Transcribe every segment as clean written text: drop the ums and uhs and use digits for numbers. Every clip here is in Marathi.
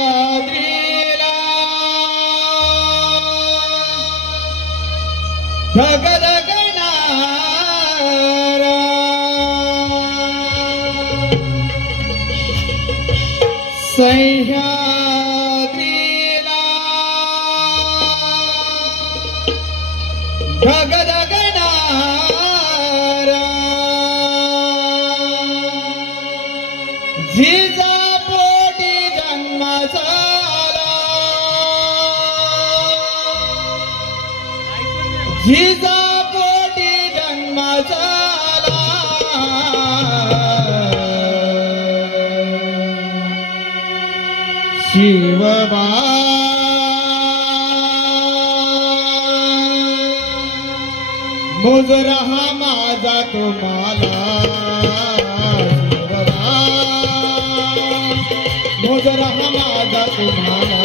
सह्याद्रीला ढगढगणारा सह्याद्रीला ढगढगणारा जिजापोटी जन्म झाला जिजापोटी जन्म झाला शिवबा मुजरा हा माझा तुम्हाला मुजरा हा माझा तुम्हाला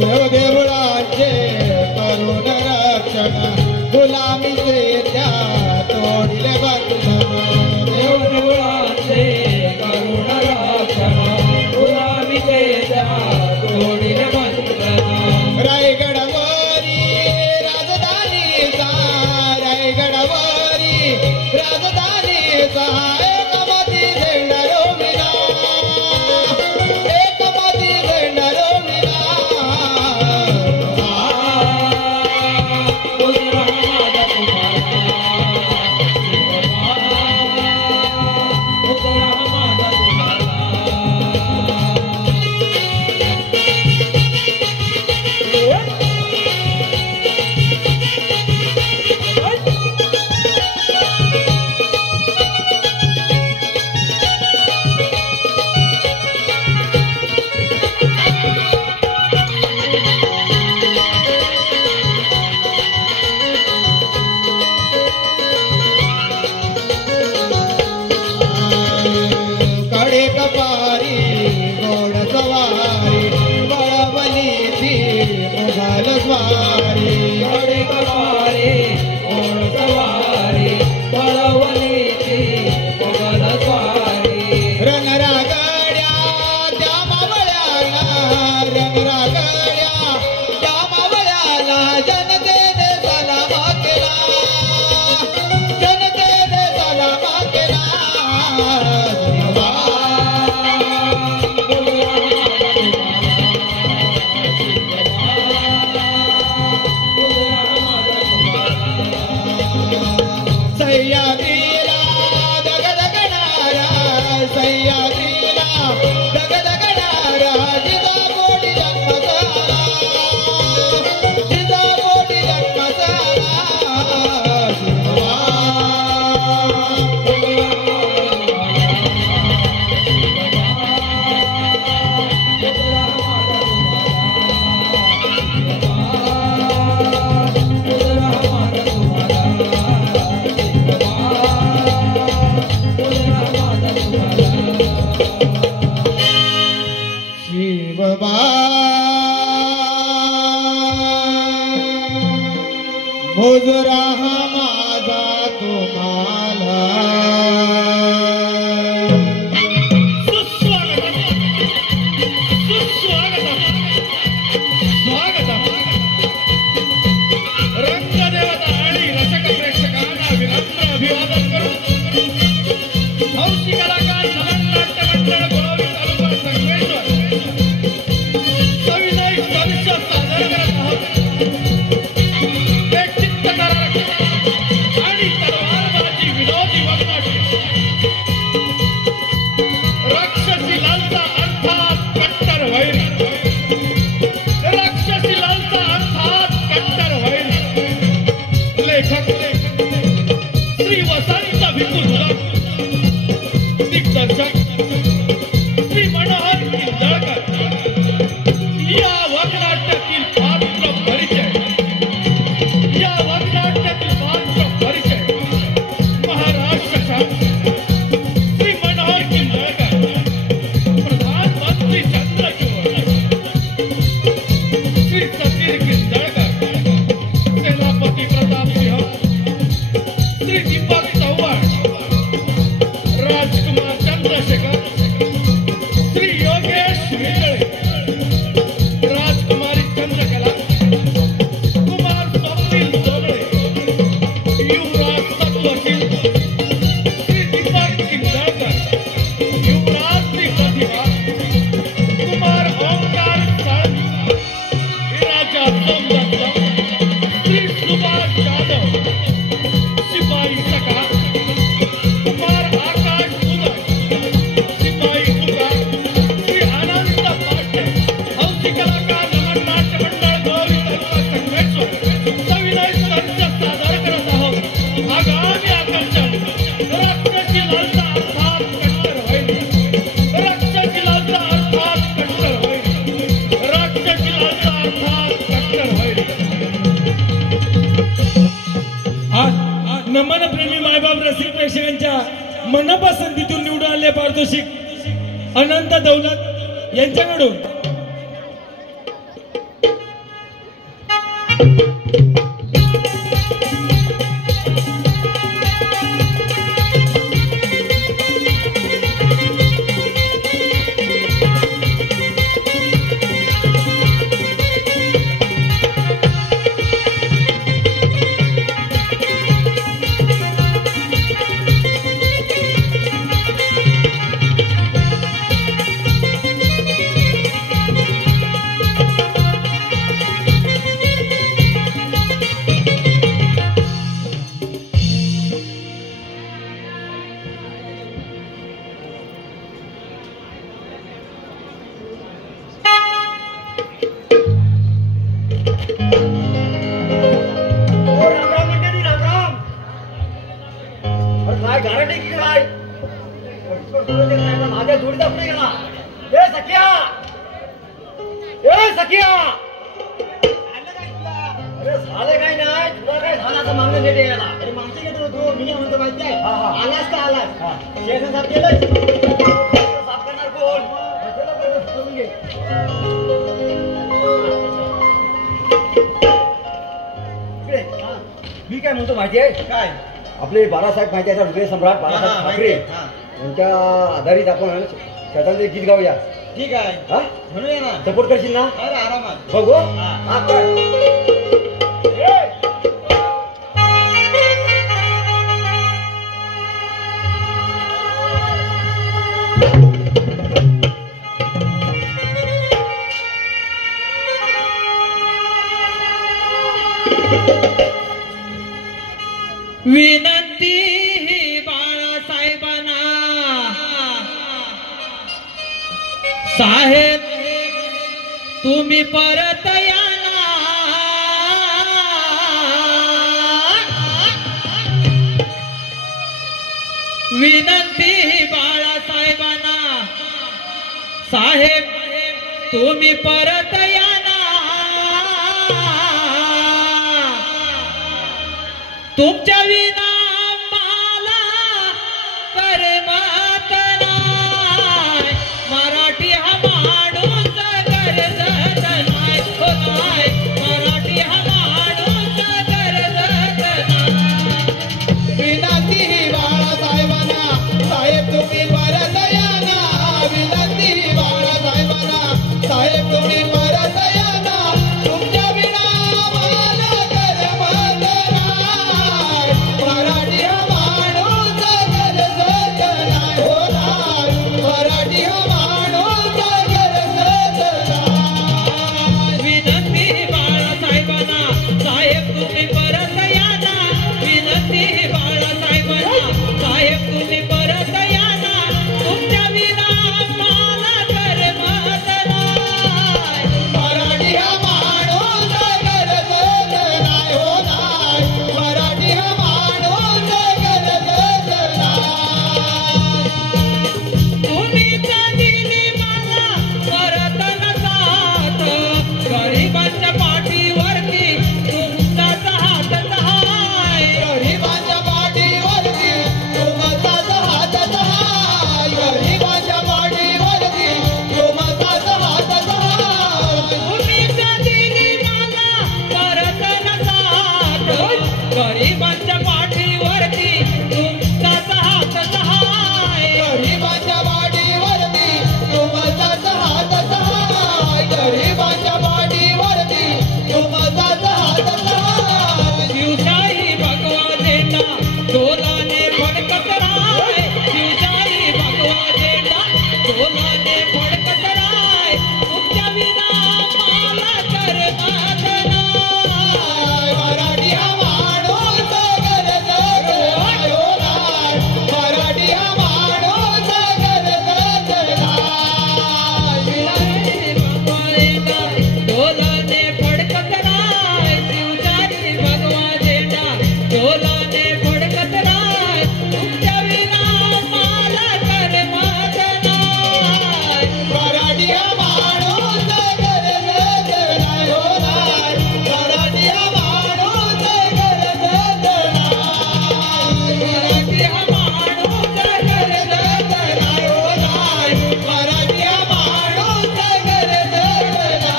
देवदेवळाचे करुण रक्षण गुलामीचे त्या तोडिले बंधन देवदेवळाचे करुण रक्षण गुलामीचे त्या तोडिले बंधन रायगडवरी राजधानीचा रायगडवरी राजधानीचा एकमती झेंडा रोविला एकमती झेंडा रोविला श्री वसंत विपुल दिग्दर्शक श्री मनोहर किंजळकर या वगनाट्यातील पात्र परिचय महाराष्ट्र श्री मनोहर किंजळकर प्रधानमंत्री चंद्रचूड श्री सतीर किंजळकर सेनापती प्रताप सिंह श्री दीपक चव्हाण राजकुमार चंद्रशेखर श्री योगेश मिळळे राजकुमारी चंद्रकला कुमार स्वप्नील जोगळे युवराज सत्वशील श्री दीपक किंजळकर युवराज श्री प्रतिभा कुमार ओंकार साळवी राजा सोमदत्त श्री सुभाष जाधव शिपाई सखा कुमार आकाश उदय शिपाई तुका श्री अनंत पाटे हौसी कलाकार नमन नाट्य मंडळ गोवी तालुका संगमेश्वर सविनय संच सादर करत आहोत आगामी आकर्षण रक्ताची लालसा अर्थात कट्टर होईल रक्ताची लालसा अर्थात कट्टर होईल रक्ताची लालसा अर्थात कट्टर होईल आज नमन प्रेमी मायबाप रसिक प्रेक्षकांच्या मनपसंतीतून निवडून आले पारितोषिक अनंत दौलत यांच्याकडून मी काय म्हणतो माहिती आहे काय आपले बाळासाहेब माहिती आहे हृदय सम्राट बाळासाहेब ठाकरे यांच्या आधारित आपण श्रद्धांजली गीत गाऊया. ठीक आहे हा म्हणूया ना. सपोर्ट करशील ना. अरे आरामात बघू. हा विनंती बाळासाहेबांना साहेब तुम्ही परत या ना. विनंती बाळासाहेबांना साहेब तुम्ही परत या ना. तुमच्या विना मला करमत नाही. मराठी हा माणूस गरजत नाही. हो नाही मराठी हा माणूस गरजत नाही. विनंती बाळासाहेबांना साहेब तुम्ही परत या ना. विनंती बाळासाहेबांना साहेब तुम्ही परत या ना. तुमच्या विना मला करमत नाही. मराठी हा माणूस गरजत नाही. हो नाही मराठी हा माणूस गरजत नाही. विनंती बाळासाहेबांना साहेब तुम्ही परत या ना. विनंती डोलाने फडकत राय शिवशाही भगवा झेंडा डोलाने फडकत राय तुमच्या विना मला करमात नाय मराठी हा माणूस गरजत नाही हो नाय मराठी हा माणूस गरजत नाही डोलाने फडकत राय शिवशाही भगवा झेंडा डोलाने फडकत राय तुमच्या विना मला करमात नाय मराठी हा माणूस गरजत नाही हो नाय मराठी हा माणूस गरजत नाही मराठी हा माणूस गरजत नाही हो नाय मराठी हा माणूस गरजत नाही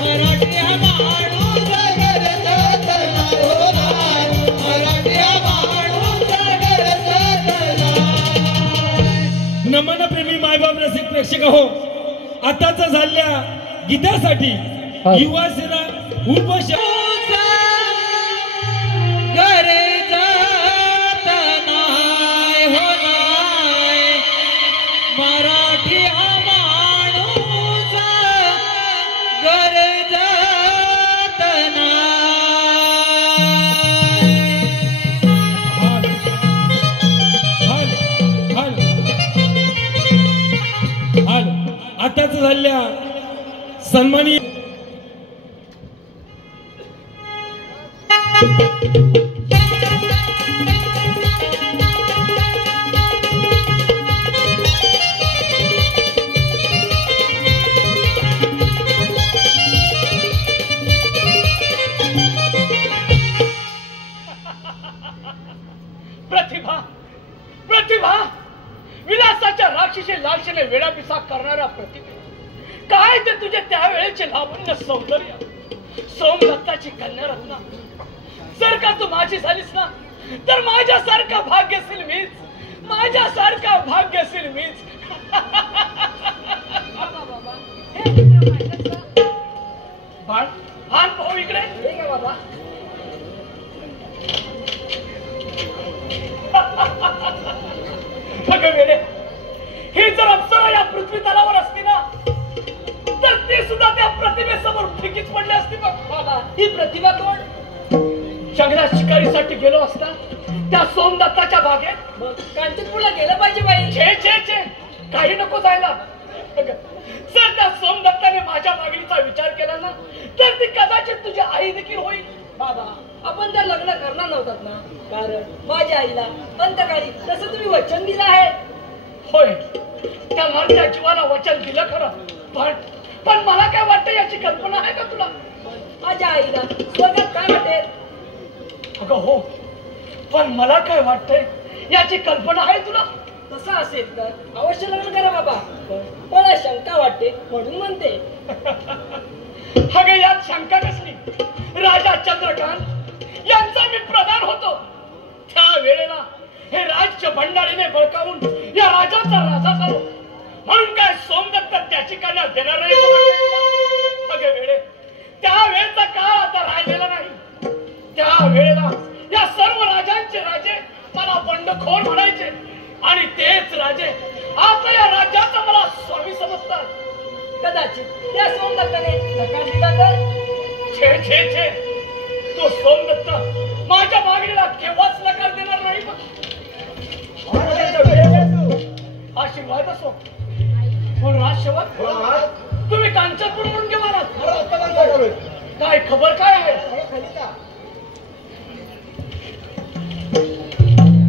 मराठी हा माणूस गरजत नाही हो नाय मराठी हा माणूस गरजत नाही नमन प्रेमी मायबाप रसिक प्रेक्षक हो, आताच झालेल्या गीतासाठी युवा सेना उपोषण गरजत नाय हो नाय मराठी हा माणूस गरजत नाय आताच झालेल्या सन्मानी प्रतिभा प्रतिभा विलासाच्या राक्षीचे लालशेने वेडापिसा करणाऱ्या प्रतिभे काय ते तुझे त्यावेळेचे लावण्य सौंदर्य सोमदत्ताची कन्या रत्ना जर का तू माझी झालीस ना तर माझ्यासारखा भाग्यशील मीच माझ्यासारखा भाग्यशील मीच बाळ आण भाऊ इकडे बाबा अगं वेडे ही जर अप्सरा या पृथ्वी तलावर असती ना तर ती सुद्धा त्या प्रतिभेसमोर फिकीच पडली असती बघ बाबा ही प्रतिभा कोण जंगलात शिकारीसाठी गेलो असता त्या सोमदत्ताच्या बागेत कांचनपूरला गेलं पाहिजे बाई छे छे छे काही नको जायला अगं, जर त्या सोमदत्ताने माझ्या मागणीचा विचार केला ना तर ती कदाचित तुझी आई देखील होईल बाबा आपण तर लग्न करणार नव्हतात ना कारण माझ्या आईला अंतकाळी तसं तुम्ही वचन दिलं आहे होय त्या मारत्या जीवाला वचन दिलं खरं पण मला काय वाटतं याची कल्पना आहे का तुला माझ्या आईला स्वर्गात काय वाटेल अगं हो पण मला काय वाटतंय याची कल्पना आहे तुला तसं असेल तर अवश्य लग्न करा बाबा मला शंका वाटते म्हणून म्हणते अगं यात शंका कसली राजा चंद्रकांत यांचा मी प्रधान होतो त्या वेळेला हे राज्य भंडारीने बळकावून या राजाचा राजा झालो म्हणून काय सोमदत्त त्याची कन्या देणार नाही अगे वेळे त्या वेळेचा काळ आता राहिलेला नाही त्या वेळेला या सर्व राजांचे राजे मला बंडखोर म्हणायचे आणि तेच राजे आता या राज्याचा मला स्वामी समजतात कदाचित त्या सोमदत्ताने नकार दिला तर छे छे छे तो सोमदत्त माझ्या मागणीला केव्हाच नकार देणार नाही बघ. आशीर्वाद असो पण राजसेवक तुम्ही कांचनपूर म्हणून घेऊन आलात काय खबर काय आहे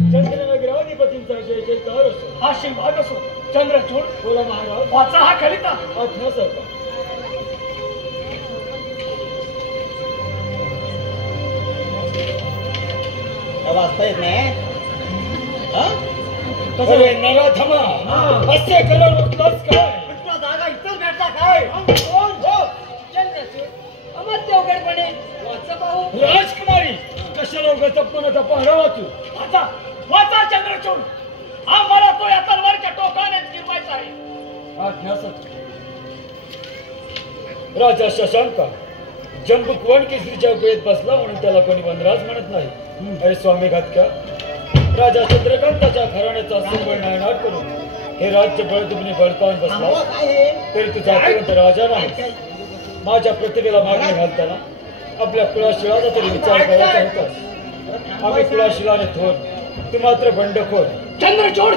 चंद्रनगराधिपतींचा जय जयकार असो आशीर्वाद असो चंद्रचूड बोला महाराज वाचा हा खलिता आज्ञा सरकार वाचता येत नाही अरे नराधमा असे कलर उठलास काय तुला जागा इथंच भेटला काय अमध्य उघडपणे वाचा पाहू राजकुमारी कशाला उगाच अपमानाचा पहरा वाचू वाचा वाचा चंद्रचूड आम्हाला तो या तलवारच्या टोकानेच गिरवायचा आहे आज्ञा सरकार राजा शशांका जंबुकवण केसरीच्या वेळेत बसला म्हणून त्याला कोणी वनराज म्हणत नाही अरे स्वामी घातका, राजा चंद्रकांताच्या घराण्याचा संबळ नायनाट करून हे राज्य बळदुबने बळकावून बसला तरी तुझा अत्यंत राजा नाही. माझ्या प्रतिभेला मागणी घालताना आपल्या कुळाशिलाचा तरी विचार करायचा होता. आम्ही कुळाशिलाने थोर, तू मात्र बंडखोर. चंद्रचूड,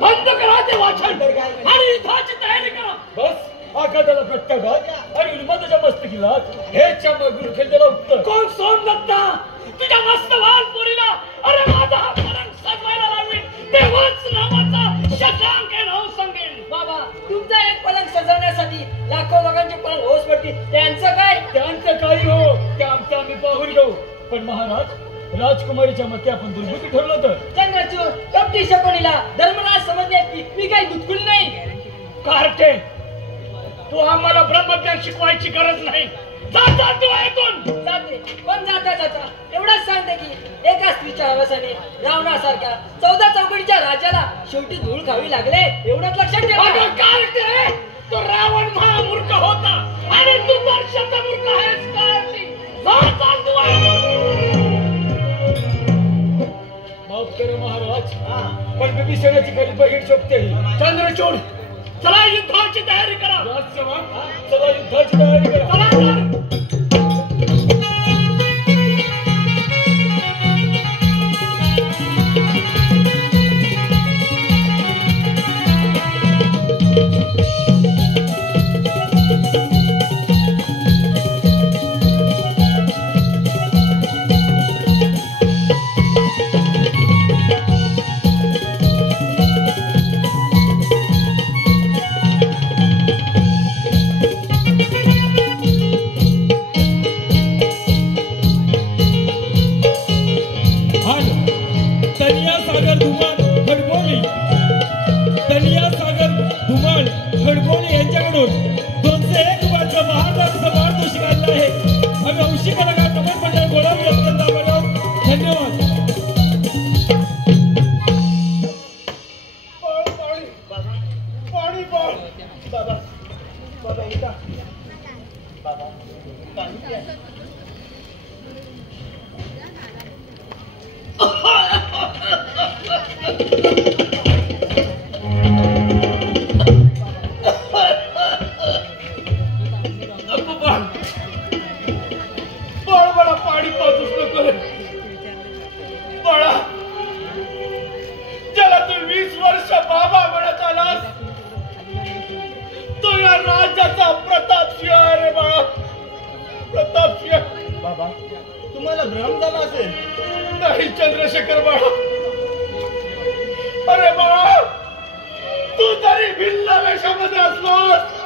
बंद करा ते वाचन आणि युद्धाची तयारी करा. बस आखादाला प्रत्याघात आणि उन्मत्ताच्या मस्तकीला हेच्या मगूर खेळलेला उत्तर. कोण सोमदत्ता तुझ्या मस्त वाल पोरीला अरे माझा हा पलंग सजवायला लावेल तेव्हाच नावाचा शशांक हे नाव सांगेल. बाबा, तुमचा एक पलंग सजवण्यासाठी लाखो लोकांचे पलंग होस पडतील. त्यांचं काय? त्यांचं काही हो, ते आमचं आम्ही पाहून घेऊ. पण महाराज, राजकुमारीच्या मते आपण दुर्बुद्धी ठरलो तर चंद्रचूड, कपटी शकुनीला धर्मराज समजण्यात की मी काही दुधकुल नाही. कार्टे, तू आम्हाला ब्रह्मज्ञान शिकवायची गरज नाही. जाता तू ऐकून जाते, पण जाता एवढंच सांगते की एका स्त्रीच्या हवसाने रावणासारख्या 14 चौकटीच्या राजाला शेवटी धूळ खावी लागले. एवढंच लक्षात ठेवा. अगं कार्टे, तो रावण महामूर्ख होता आणि तू तर शतमूर्ख आहेस. कार्टे, जा तू ऐकून. माफ करा महाराज, पण विभीषणाची गरीब बहीण शोभते. चंद्रचूड, चला युद्धाची तयारी करा. चला युद्धाची तयारी करा. चला तर. खडकोळे यांच्याकडून 201 रुपयाचा महाराष्ट्र पारितोषिक आणलं आहे. आम्ही औषधी कलाकार नमन मंडळ गोळावली अत्यंत आभारी आहोत. धन्यवाद. तुम्हाला भ्रम झाला असेल. नाही चंद्रशेखर बाळा, अरे बाळा, तू जरी भिल्ल वेशामध्ये असलास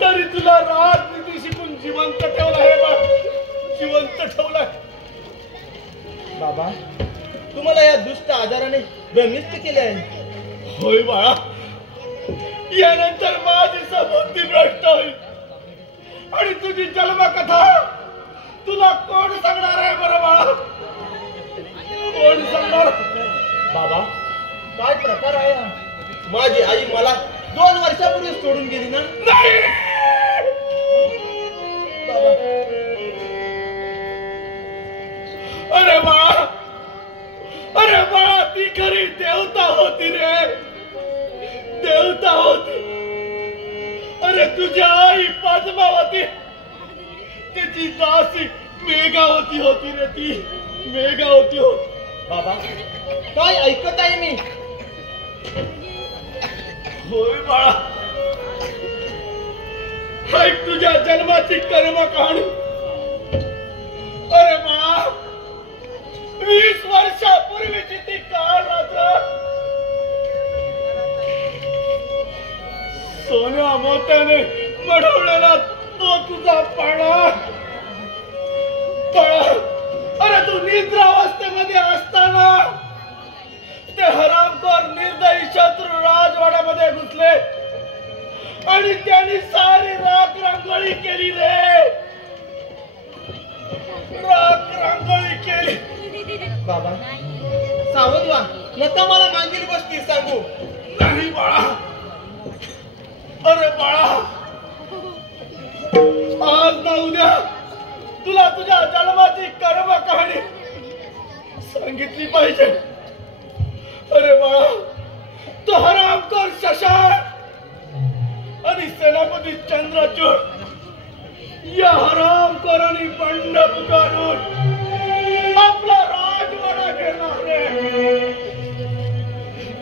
तरी तुला राजनीती शिकून जिवंत ठेवला आहे बाळा, जिवंत ठेवलाय. बाबा, तुम्हाला या दुष्ट आजाराने भ्रमिष्ट केले आहे. होय बाळा, यानंतर माझी सबुद्धी भ्रष्ट होईल आणि तुझी जन्मकथा तुला कोण सांगणार आहे बरं बाळा, कोण सांगणार. बाबा, काय प्रकार आहे हा? माझी आई मला 2 वर्षापूर्वी सोडून गेली ना. नाही बाबा, अरे बाळा, अरे बाळा, ती खरी देवता होती रे, देवता होती. अरे तुझी आई पद्मावती तिची दासी मेघावती होती रे, ती मेघावती होती. बाबा, काय ऐकत आहे मी? होय बाळा, ऐक तुझ्या जन्माची कर्म कहाणी. अरे बाळा, 20 वर्षापूर्वीची ती काळ रात्र सोन्या मोत्याने मढवलेला तो तुझा पाळा. अरे तू निद्रावस्थेमध्ये असताना ते हरामखोर निर्दयी शत्रू राजवाड्यामध्ये घुसले आणि त्यांनी सारी राख रांगोळी केली रे, राख रांगोळी केली. बाबा, सावध व्हा, नका मला मागील गोष्टी सांगू. नाही बाळा, अरे बाळा, आज ना उद्या तुला तुझ्या जन्माची कर्म कहाणी सांगितली पाहिजे. अरे बाळा, तो हरामखोर शशांक आणि सेनापती चंद्रचूड या हरामखोरांनी बंड पुकारून आपला राजवाडा घेणार रे.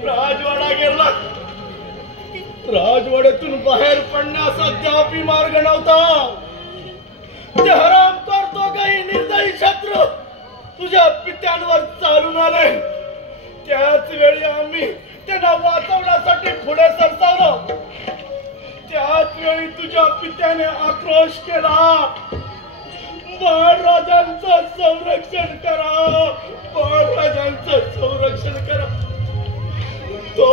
राजवाडा घेरला. राजवाड्यातून बाहेर पडण्याचा अद्यापही मार्ग नव्हता. ते हरामखोर दोघही निर्दयी शत्रू तुझ्या पित्यांवर चालून आले. त्याच वेळी आम्ही त्यांना वाचवण्यासाठी पुढे सरसावलो. त्याच वेळी तुझ्या पित्याने आक्रोश केला. बाळराजांचं संरक्षण करा, बाळराजांचं संरक्षण करा. तो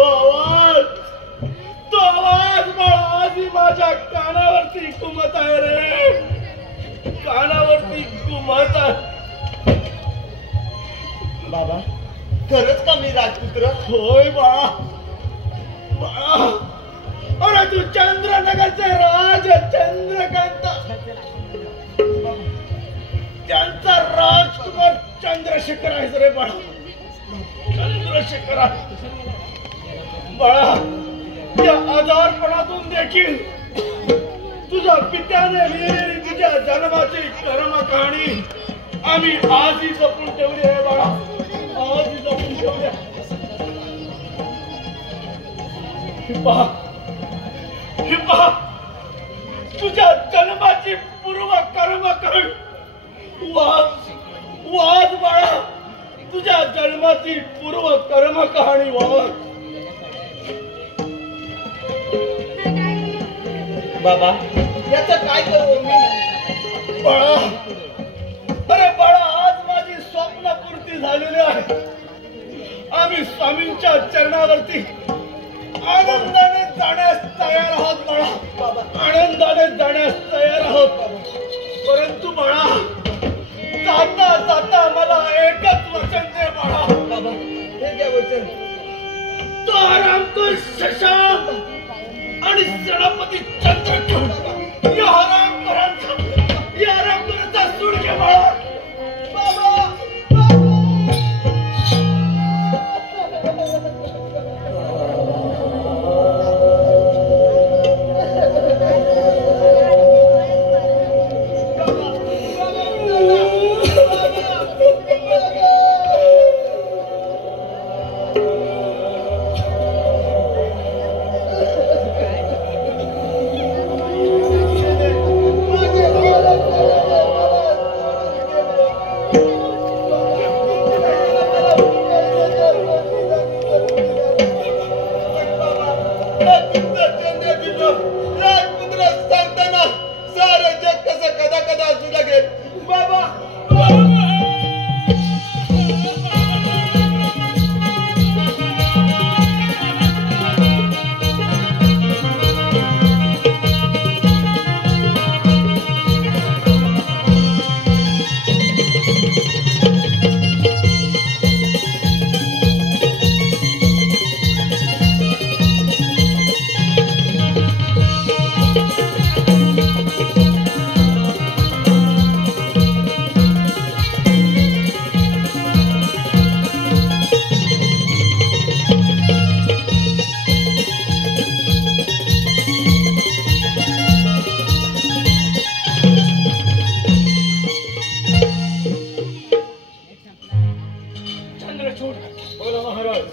आवाज बाळा आजही माझ्या कानावरती घुमत आहे रे, कानावरती घुमत आहे. बाबा, खरंच का मी राजपुत्र? होय बाळा. बाळा, अरे तू चंद्रनगरचे राज चंद्रकांत, त्यांचा राजकुमार चंद्रशेखर आहे रे बाळा. चंद्रशेखर बाळा, या आजारपणातून देखील तुझ्या पित्याने लिहिलेली तुझ्या जन्माची कर्म कहाणी आम्ही आजही जपून ठेवली आहे बाळा, आजही जपून ठेवली आहे. तुझ्या जन्माची पूर्व कर्म कहाणी वाद बाळा, तुझ्या जन्माची पूर्व कर्म कहाणी वाद. बाबा, याचं काय करू मी? बाळा, अरे बाळा, आज माझी स्वप्नपूर्ती झालेली आहे. आम्ही स्वामींच्या चरणावरती आनंदाने जाण्यास तयार आहोत बाळा, आनंदाने जाण्यास तयार आहोत. परंतु बाळा, जाता जाता मला एकच वचन दे बाळा. बाबा, हे घ्या वचन. तो हरामखोर शशांक आणि सेनापती चंद्रचूड या हरामखोरांचा सूड घे बाळा. बाबा,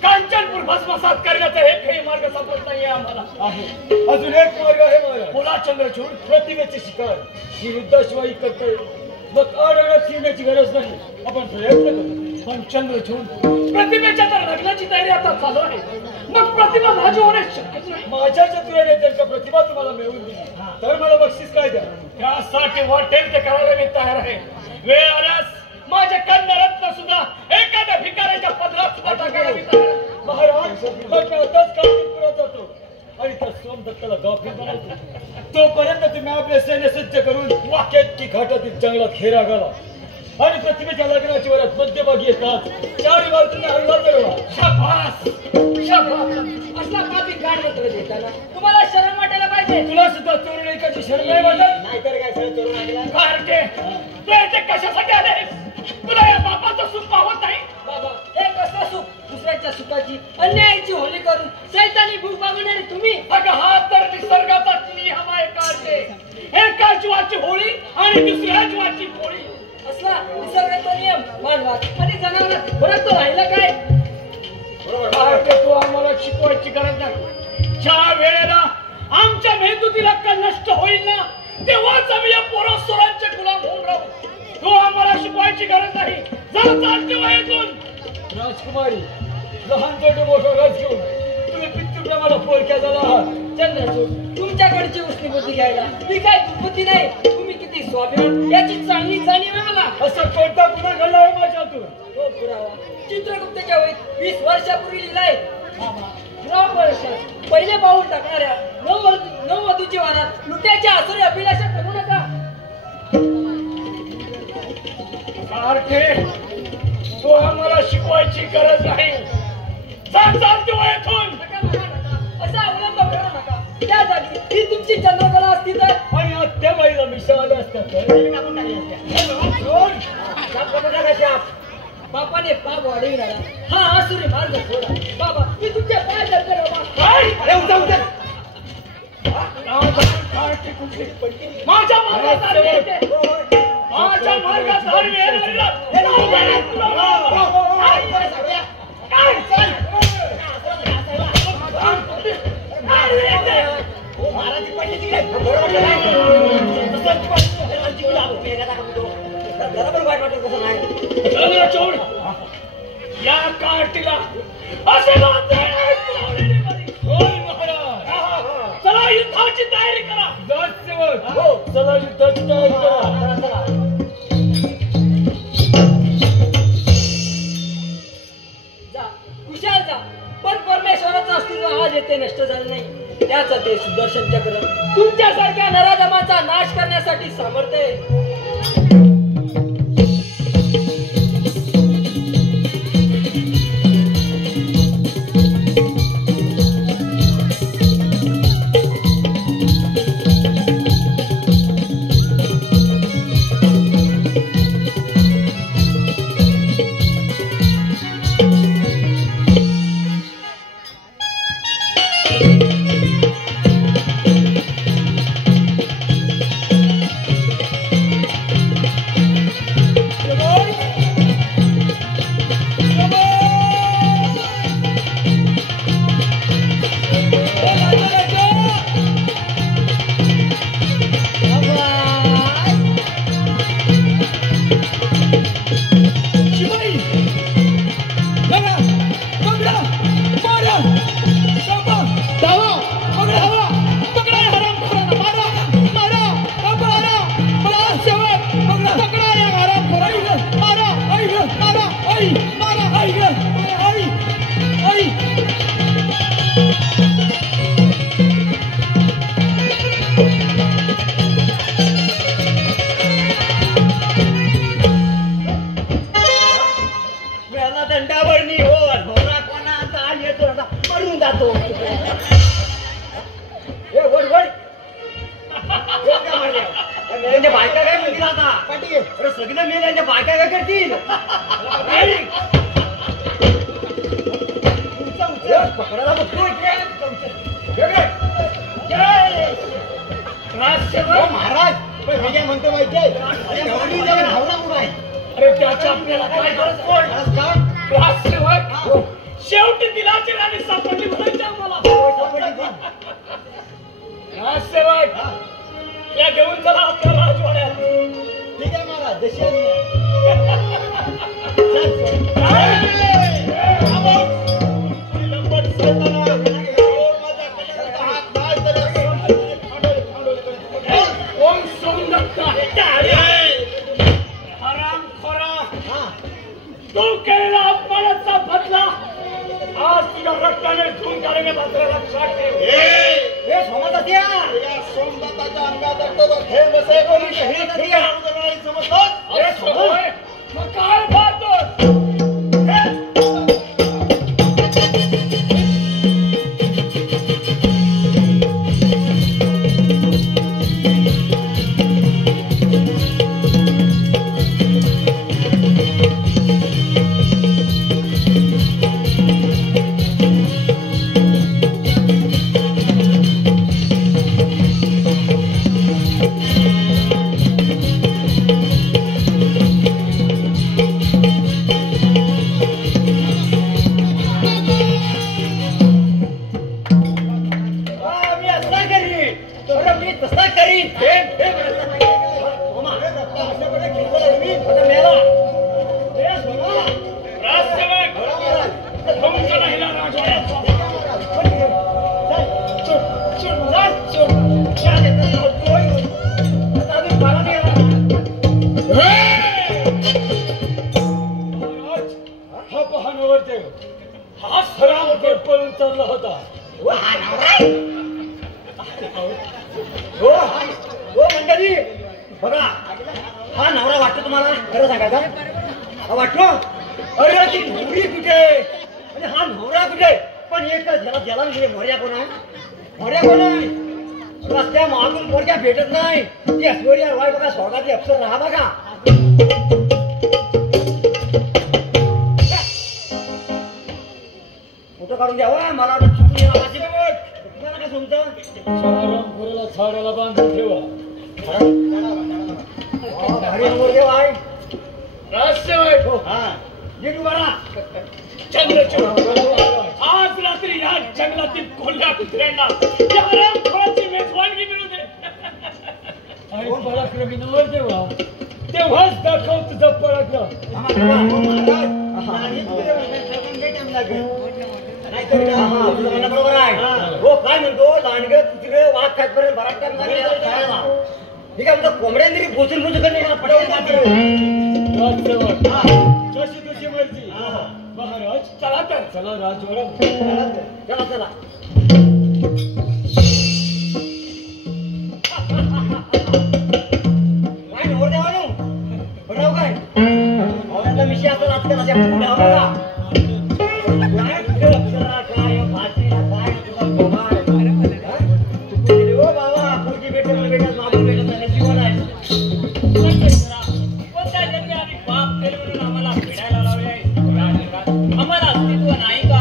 कांचनपूर भस्मसात करण्याचा एकही मार्ग सापडत नाहीये आम्हाला. अजून एक मार्ग आहे मला. बोला चंद्रचूड. प्रतिमेची शिकार ही वृद्धाशिवाई करता येईल. मग आढळत ठेवण्याची गरज नाही, आपण प्रयत्न करू. पण चंद्रचूड, प्रतिमेच्या तर लग्नाची तयारी आता चालू आहे. मग प्रतिमा माझी होणे शक्यच नाही. माझ्या चतुराने जर का प्रतिभा तुम्हाला मिळवून दिली तर मला बक्षीस काय द्या. त्यासाठी वाटेल ते करायला मी तयार आहे. वेळ आल्यास माझे कन्यारत्न सुद्धा एखाद्या भिकाऱ्याच्या पदरात सुद्धा टाकायला मी तयार आहे. महाराज, मग मी आताच काश्मीरपुरात जातो आणि त्या सोमदत्ताला गाफील बनवतो. तोपर्यंत तुम्ही आपले सैन्य सज्ज करून केतकी घाटातील जंगलात खेरा घाला आणि प्रतिमेच्या लग्नाची वरात मध्यभागी येतात चारी बाजूने हल्ला चढवा. शाबास, शाबास. असला पापी गाड मात्र देताना तुम्हाला शरम वाटायला पाहिजे. तुला सुद्धा चोरून ऐकायची शरम नाही वाटत? नाहीतर काय सगळं करून आणला. कारके, तू येथे कशासाठी आलेस? तुला या बापाचं सुख पाहत नाही? बाबा हे कसं सुख? दुसऱ्याच्या सुखाची अन्यायाची होली करून सैतानी भूक मागणारे तुम्ही. अगं हा तर निसर्गाचा नियम आहे काढते. एका जीवाची होळी आणि दुसऱ्या जीवाची पोळी. असला निसर्गाचा नियम मानवात आणि जनावरात फरक तो राहिला काय? तू आम्हाला शिकवायची गरज नाही. ज्या वेळेला आमच्या मेंदूतील अक्कल नष्ट होईल ना, तेव्हाच आम्ही या पोरासोरांचे गुलाम होऊन राहू. तू आम्हाला शिकवायची गरज नाही. जरा चाल तेव्हा येतून. राजकुमारी, लहान छोटे मोठं रथ घेऊन तुम्ही पितृप्रमाणे पोरक्या झाला आहात. चंद्रचूड तुमच्याकडची उसनी बुद्धी घ्यायला मी काय दुर्बुद्धी नाही. तुम्ही किती स्वाभिमान याची चांगली जाणीव आहे मला. असं कोणता गुन्हा घडला आहे माझ्यातून? तो पुरावा चित्रगुप्तच्या वयीत 20 वर्षापूर्वी लिहिलाय. वर्षात पहिले पाऊल टाकणाऱ्या नववधूची वारात लुट्याच्या आसुरी अभिलाषा करू नका. सारखे तू आम्हाला शिकवायची गरज नाही. चाल तेव्हा येथून. असा अवलंब करू नका. त्या जागी ही तुमची चंद्रकला असती तर आणि त्या बाईला मिशा आल्या असतात तर बापाने पाप वाढविणारा हा आसुरी मार्ग सोडा. बाबा मी तुमच्या पाय धरते बाबा. अरे उठा उठा. माझ्या मार्गात आडवी येते. माझ्या मार्गात आडवी येणारीला चोड या कार्टीला असे चला युद्धाची तयारी करा. चला युद्धाची तयारी करा. जा कुशाल जा. पण परमेश्वराचं अस्तित्व आज येथे नष्ट झालं नाही. त्याचं ते सुदर्शन चक्र तुमच्यासारख्या नराधमाचा नाश करण्यासाठी सामर्थ्य आहे. बायका काय म्हणतील आता? अरे सगळं मेल यांच्या बायका काय करतील? पकडायला बघतो महाराज. पण हे काय म्हणतो माहिती आहे? भावना म्हणून आहे. अरे त्याच्या आपल्याला काय गरज? शेवटी दिलाची राणी सापडली म्हणून आम्हाला. राजसेवक या घेऊन चला आपल्या राजवाड्यात. ठीक आहे महाराज, जशी आली कोण सोडून हराम खोरा, तू केलेला अपमानाचा बदला आज तुझ्या रक्ताने धुवून काढणे मात्र लक्षात ठेव. हे सोमनाथ द्या. सोमनाथाच्या अंगात रक्ताचा थेंब असेल कोणी समजतात. अरे सोय, मग काय पाहतोस? हा पहा नवरदेव, हा सरावर पळून चालला होता. हो मंडळी, बघा हा नवरा वाटतो तुम्हाला? खरं सांगा का? हा वाटतो? अरे ती नवरी कुठे आणि हा नवरा कुठे? पण एकच ज्याला म्हणजे मोर्या कोण आहे? मोर्या कोण आहे? रस्त्या मागून मोर्या भेटत नाही. ती ऐश्वर्या रॉय बघा, स्वर्गाची अप्सर राहा बघा. फोटो काढून द्यावा. मला वाटतं चुकून आवाज तुम्हाला काय समजतं? रामपुरीला झाडाला बांधून ठेवा. भारी नवरदेव आहे. रहस्यमय हो हा ये तू बाळा. चंद्रचूड, आज रात्री या जंगलातील कोल्ह्या कुत्र्यांना या रामफळाची मेजवानगी मिळू दे. आणि पराक्रमी नवरदेवा, तेव्हाच दाखव तुझा पराक्रम. बरोबर आहे. हो काय म्हणतो? लांडगे कुत्रे वाघ खायपर्यंत बराच टाइम खायला. ठीक आहे म्हणतो कोंबड्यांनी तरी बोचून बोचून करणे जशी तुझी मर्जी. महाराज चला तर. चला राजवड. चला चला. काय नवरदेव आलो बघाव काय आवड्यातला मिशी असतात आजकाल अशा पुढे आवडा काय तुझे अक्षरा काय भाषेला काय तुझा गोमाळ हो बाबा पुढची भेटेल भेटत मागून भेटत नाही जीवन आहे. कोणत्या जन्मी आम्ही पाप केले म्हणून आम्हाला फिरायला लावले आहे या जगात? आम्हाला अस्तित्व नाही का?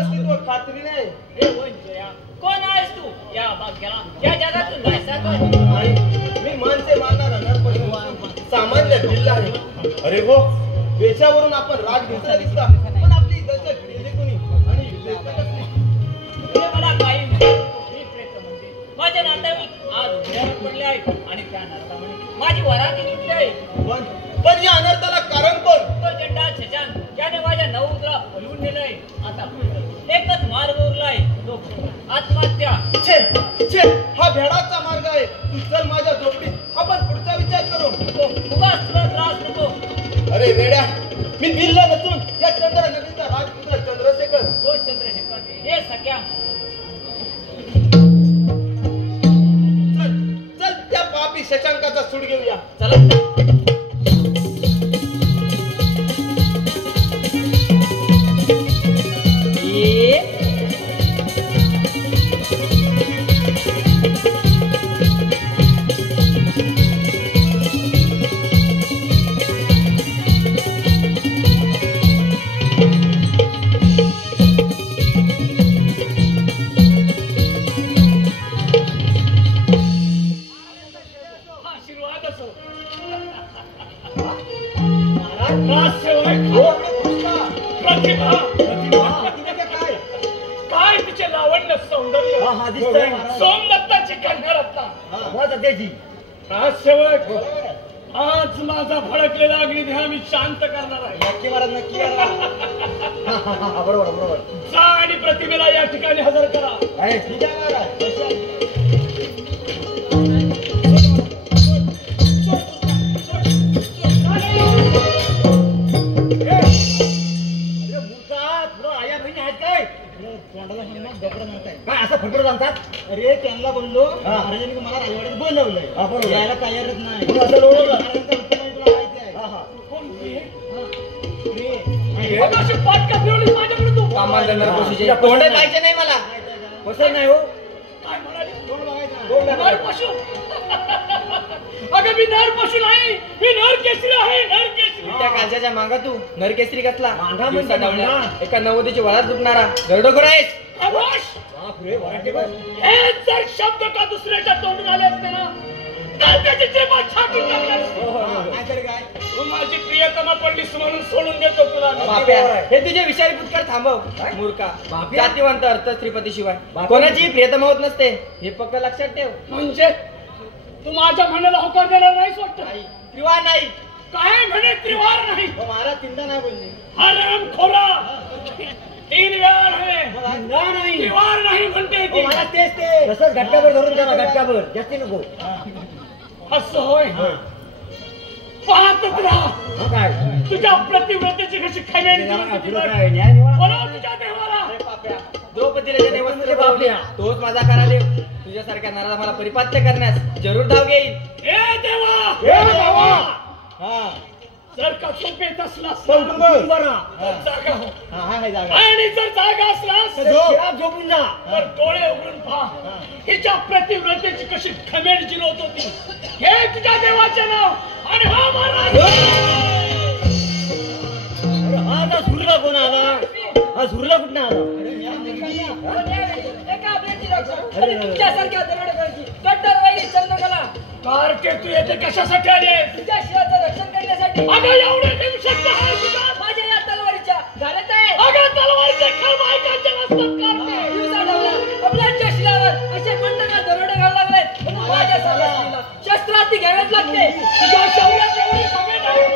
अस्तित्व खात्री नाही. हे वंचया, कोण आहेस तू या भाग्याला? या जगातून जायचा का? मी माणसे मारणारा नरपशु सामान्य बिल्ला आहे. अरे हो, वेशावरून आपण राग दिसता दिसता, पण आपली इज्जत गेली कोणी आणि हे मला काही मी प्रेत म्हणजे माझे नातेवाईक आज उघड्यावर पडले आहेत आणि त्या नरकामध्ये माझी वराती लुटली आहे. पण या अनर्थाला कारण कोण? तो चंडाळ शशांक, ज्याने माझ्या नवउद्रा हलवून नेलंय. आता एकच मार्ग उरला आहे, तो आत्महत्या. छे छे, हा भेडाचा मार्ग आहे. तू चल माझ्या झोपडीत, आपण पुढचा विचार करू. उगाच तुला त्रास नको. अरे वेड्या, मी बिल्ला नसून या चंद्र नदीचा राजपुत्र चंद्रशेखर. हो चंद्रशेखर, हे सख्या चल चल त्या पापी शशांकाचा सूड घेऊया. चला. आशीर्वाद असो. प्रतिभा, काय तिचे लावण्य सौंदर्य, हा हा दिसतंय. सोमदत्ताची कन्यारत्ना. हो सध्याची राजसेवक, आज माझा भडकलेला अग्निदेह मी शांत करणार आहे. नक्की महाराज नक्की करा. बरोबर बरोबर. जा आणि प्रतिमेला या ठिकाणी हजर करा. आहे ठीक आहे महाराज. काय असं फटफट सांगतात? अरे त्यांना बोललो, हा. महाराजांनी मला राजवाड्यात बोलवलंय. हा, बरोबर. यायला तयारच नाही. मग असं लोळवलं. महाराजांचा उत्तर तुला माहिती आहे. हा, हा. कोणती? अरे, मगाशी पाटका फिरवली माझ्याकडे तू. हा. तोंड पाहिजे नाही मला. कसं नाही हो? काय म्हणाली? तोंड बघायचं. तोंड नर दाखवा. पशु. अगं मी नर पशु नाही, मी नर केसरी आहे. नर केसरी. त्या कालच्या मागा तू नरकेसरी कसला मांढा म्हणजे मांढा. एका नवोदीची वळात दुखणारा गरडोकर आहेस. अघोष, बापरे, वाटे बघ. हे जर शब्द का दुसऱ्याच्या तोंडून आले असते ना, तर त्याची जेव्हा छाटून टाकणार. नाहीतर काय? तू माझी प्रियतमा पडलीस म्हणून सोडून देतो तुला. बाप्या, हे तुझे विषारी पुत्कार थांबव. काय? मूर्खा, बाप्या? जातीवंत अर्थ श्रीपती शिवाय बाप्या? कोणाची प्रियतमा होत नसते, हे पक्क लक्षात ठेव. म्हणजे तू माझ्या म्हणाला होकार देणार नाहीस वाटतं? किंवा नाही काय म्हणे त्रिवार नाही. हो, महाराज तीनदा नाही बोलले. हराम खोरा, 3 वेळा आहे. नाही. त्रिवार नाही म्हणते हो, ती. मला तेच ते. तसंच घटकाभर धरून द्या ना, घटकाभर. जास्ती नको. असं होय. पाहतच राहा हा काय तुझ्या प्रतिव्रतेची कशी खमेल काय न्याय निवाडा बोलाव तुझ्या देवाला. अरे पाप्या, द्रौपदीला ज्याने वस्त्र पापल्या तोच माझा करादेव. तुझ्यासारख्या नराला मला परिपात्य करण्यास जरूर धाव घेईल. हे देवा हे बाबा हा जर का तू पेत असलास पण तुम्ही बरा तर जागा हो. हा जागा. आणि जर जागा असलास खेळात झोपून जा तर डोळे उघडून पहा हिच्या प्रतिव्रतेची कशी खमेल जिरवत होती. हे तुझ्या देवाचे नाव आणि हा महाराज. अरे हा आता सुरला कोण आला हा सुरला कुठं आला एका आपल्याची रक्षा आणि तुमच्यासारख्या दरोडेखोरांची कट्टरवाईली चंद्रकला कारके तू येथे कशासाठी आले. तुझ्या शिराचं रक्षण करण्यासाठी अगं एवढे हिंसक आहे तुझा. माझ्या या तलवारीच्या घालत आहे. अगं तलवारीचे खळ बायकांचे नसतात कारके. दिवसा डावला आपल्याच्या शिरावर असे पंढरा दरोडे घालू लागले म्हणून माझ्या सारख्या शस्त्रार्थी घ्यावेच लागते. तुझ्या शौर्यात एवढी खमेल आहे.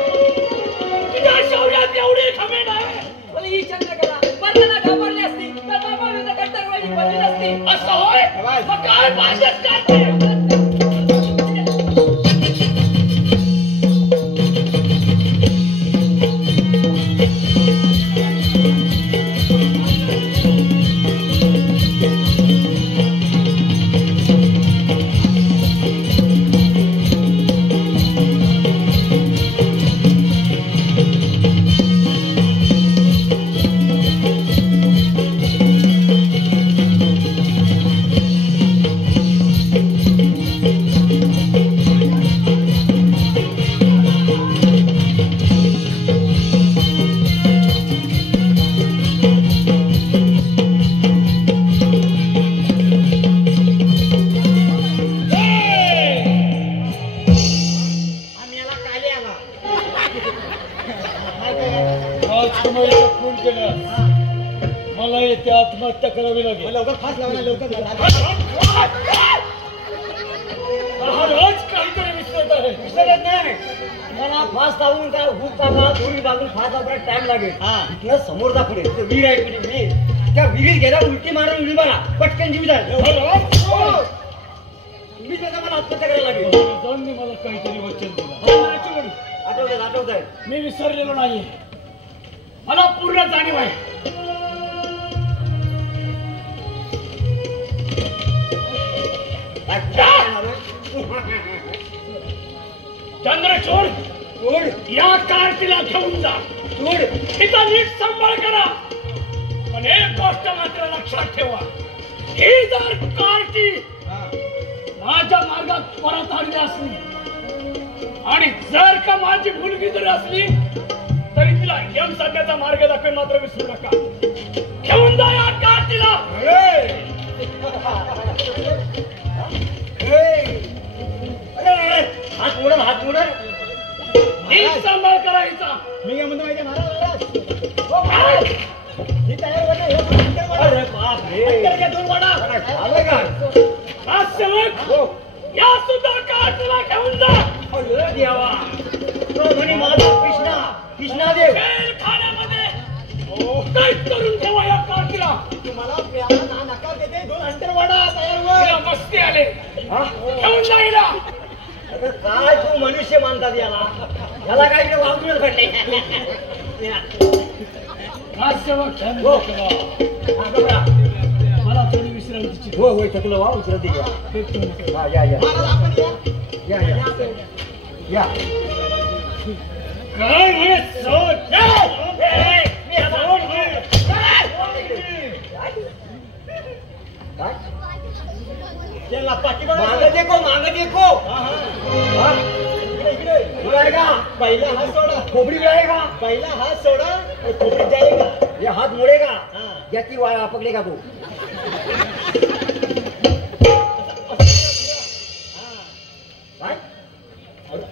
तुझ्या शौर्यात एवढी खमेल आहे. बोले ही चंद्रकला बर्तना घाबरली असती तर बाबा विरुद्ध कट्टरवाईली बनली नसती. असं होय मग काय पाहिजेच कारके. राजकुमारीचा खून केल्यास मला येथे आत्महत्या करावी लागेल. लवकर फास लावा लवकर महाराज काहीतरी विसरत आहे. विसरत नाही मला फास लावून काय हुक टाका दोरी बाजून फास लावायला टाइम लागेल. इथनं समोरचा पुढे तिथे विहीर आहे पुढे विहीर त्या विहीर गेला उलटी मारून उडी मारा पटकन जीव जाईल. मी त्याचा मला आत्महत्या करायला लागेल. राजांनी मला काहीतरी वचन दिलं. आठवत आहे मी विसरलेलो नाहीये. मला पूर्ण जाणीव आहे. चंद्रचूड या कारतीला घेऊन जा. तिचा नीट सांभाळ करा. पण एक गोष्ट मात्र लक्षात ठेवा. ही जर कारती माझ्या मार्गात परत आली असली आणि जर का माझी मुलगी जर असली तरी तिला यम सध्याचा मार्ग दाखवेल मात्र विसरू नका. घेऊन जा या कारतीला. हात मोडल हात मोडल नीट सांभाळ करायचा. मी काय म्हणतो माहिती महाराज मी तयार अरे बाप रे दोन वाडा आलं का राजसेवक या सुद्धा कारतीला घेऊन जा. देवा तो म्हणे माझा कृष्णा देव खाण्यामध्ये कैद करून ठेवा या कारतीला. तुम्हाला प्याला नकार देते दोन अंतरवाडा तयार तिला मस्ती आले. घेऊन जा हिला. अरे काय तू मनुष्य मानतात याला काय वावरूनच पडले. राजसेवक मला थोडी विश्रांतीची. हो होय थकलो वा विश्रांती घ्या. हा या या या काय म्हणे सोड. मांग देखो उड़ाएगा पहला हाथ सोड़ा खोपड़ी उड़ाएगा पहला हाथ सोड़ा और खोपड़ी जाएगा. ये हाथ मोड़ेगा या की पकड़ेगा तू.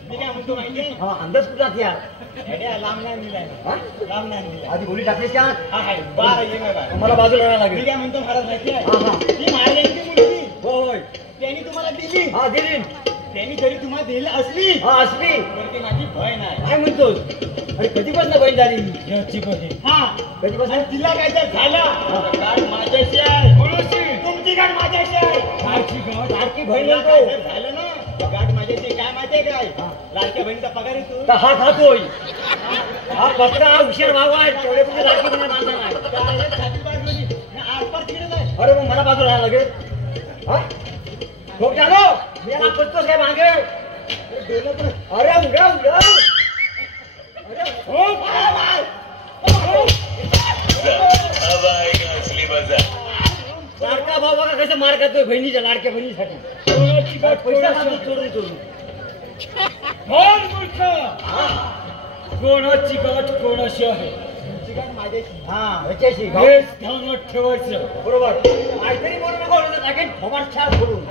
मी काय म्हणतो माहितीये हा अंदाज कुठला यार लांब नाही दिलाय. लांब नाही दिलाय. आधी गोळी टाकलीस का हा हाय बारा ये बारा. मला बाजूला राहायला मी लागेल. काय म्हणतो महाराज माहिती आहे हा हा ती महाराजांची मुलगी होय त्यांनी तुम्हाला दिली. हा दिली त्यांनी जरी तुम्हाला दिली असली हा असली तर ती माझी बहीण आहे. काय म्हणतोस अरे कधीपासून बहीण झाली याची बहीण हा कधीपासून आणि तिला काय तर झालं गाठ माझ्याशी आहे. तुमची गाठ माझ्याशी आहे. सारखी बहीण तिला काय म्हणतो जर झालं ना गाठ माझ्याशी काय माहिती माहितीये काय लाडक्या बहिणीचा पगार येतो तर हा खातोय हा फक्त हा हुशार भाऊ आहे तेवढे कुठे लाडकी बहिणी माणसं नाही अरे मग मला बाजूला राहायला लागेल हा खूप झालो मी याला बघतोच काय मागे अरे उड्या उड्या लाडका भाऊ बघा कसं मार करतोय बहिणीच्या लाडक्या बहिणीसाठी पैसा खातो चोरून चोरून कोणाची गाठ कोणाशी आहे हा ह्याच्याशी हेच ध्यानात ठेवायचं. बरोबर काहीतरी बोलू नको लागेल फोमाट छाप फोडून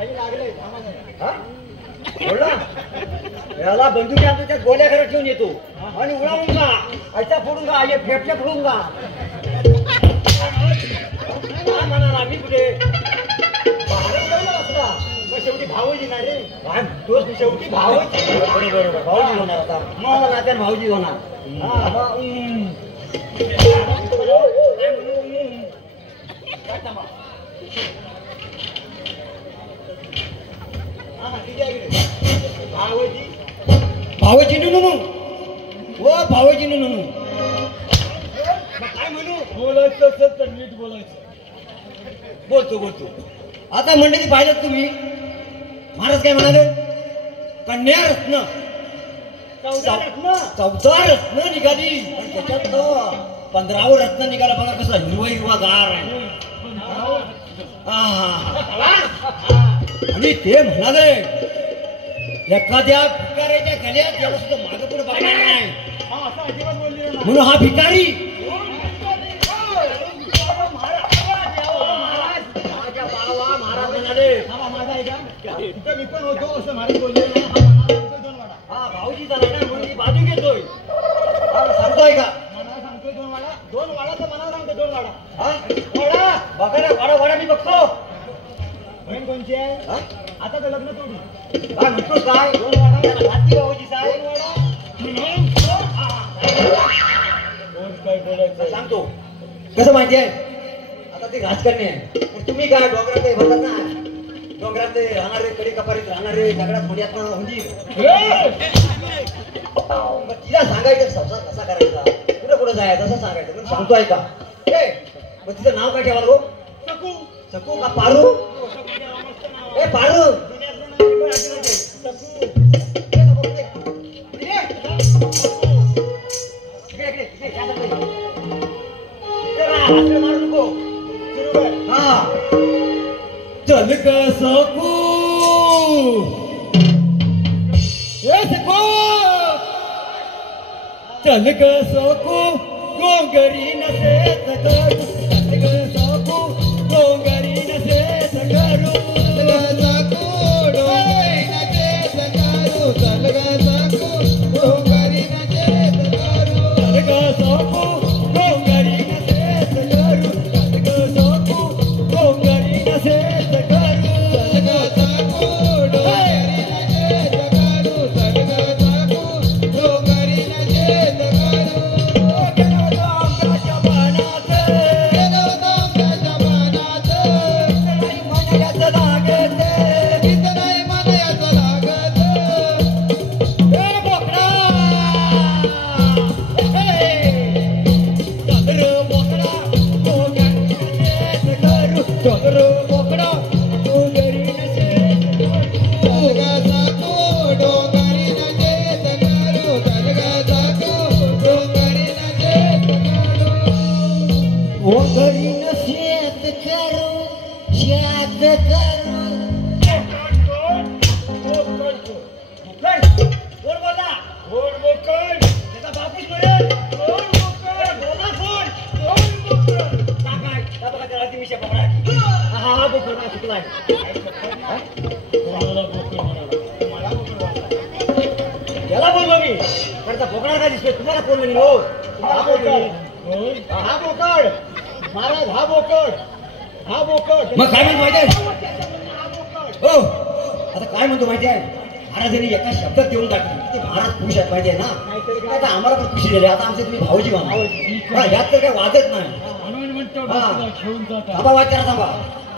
हा? बोलला याला बंदुकी आणतो त्या गोल्या घरात ठेवून येतो आणि उडावून जा आयचा फोडून जा हे फेफटे फोडून जा काय म्हणाला मी कुठे शेवटी भाऊजी नाही रे तोच शेवटी भाऊजी बरोबर भाऊजी होणार आता मग नात्यान भाऊजी होणार हा मग भावजी नु ओ भावजी नु काय म्हणू बोलायचं असेल तर नीट बोलायचं. बोलतो बोलतो आता मंडळी पाहिलं तुम्ही महाराज काय म्हणाले कन्या रत्न 14 रत्न निघाली पण त्याच्यात 15वं रत्न निघाला बघा कसं हिरवा गार आहे आणि ते म्हणाले एखाद्या भिकाऱ्याच्या गल्यात याला सुद्धा मागे पुढे बघणार नाही म्हणून हा भिकारी महाराज म्हणाले मी पण होतो असं महाराज बोलले हा भाऊजीचा नाही ना म्हणून मी बाजू घेतोय सांगतोय का मनाला सांगतोय 2 वाडा तर मनाला सांगतो 2 वाडा हा वाडा बघा वाडा वाडा मी बघतो बहीण कोणची आहे आता तर लग्न तोडू काय म्हणतो काय 2 वाडा रात्री भाऊजीचा 2 वाडा काय बोलायचं सांगतो कसं माहिती आहे आता ते राजकारणी आहे पण तुम्ही काय डोंगरात म्हणतात ना डोंगरात राहणारे कडे कपारीत राहणारे सगळ्यात पुण्यात म्हणजे तिला सांगायचं संसार कसा करायचा कुठे कुठे जायचं असं सांगायचं पण सांगतोय का मग तिचं नाव काय ठेवाल गो सकू सकू का पारू ए पारू मारू नको हा चल ग सकू ए सकू चल ग सकू गोंगरी नसे करू चल ग सकू गोंगरी नसे करू चल ग सकू डोंगरी नसे करू चल ग सकू गोंगरी नसे करू चल ग सकू गोंगरी नसे करू चल ग सकू गोंगरी नसे करू चल ग सकू डोंगरी नसे करू चल ग सकू डोंगरी नसे याला बोललो मी करता बोकडाला काय दिसतोय तुम्हाला कोण म्हणे हो हा बोकड महाराज हा बोकड मग काय म्हणतो माहिती आहे हो आता काय म्हणतो माहिती आहे महाराजांनी एका शब्दात देऊन टाकली ते महाराज खुश आहेत माहिती आहे ना आता आम्हाला पण खुशी झाली आता आमचे तुम्ही भाऊजी म्हणा यात तर काही वादच नाही थांबा वाद करा थांबा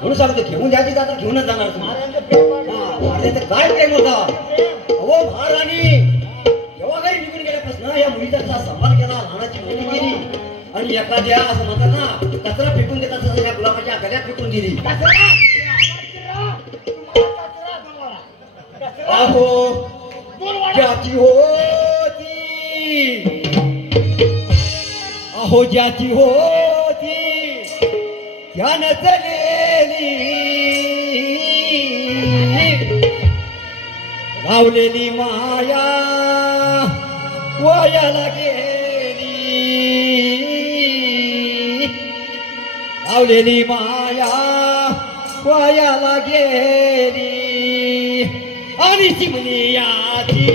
म्हणून सांगतो घेऊन जायची जाता घेऊनच जाणार तुम्ही. महाराजांचं काय प्रेम होता अहो महाराणी जेव्हा घरी निघून गेल्यापासून या मुलीचा कसा सांभाळ केला, लहानाची मोठी केली आणि एखाद्या असं म्हणतात ना कचरा फेकून देतात तसं या गुलाबाच्या गळ्यात फेकून दिली. अहो ज्याची होती अहो ज्याची होती त्यानं चलेली लावलेली माया वायाला गेली, लावलेली माया वायाला गेली आणि चिमणी याची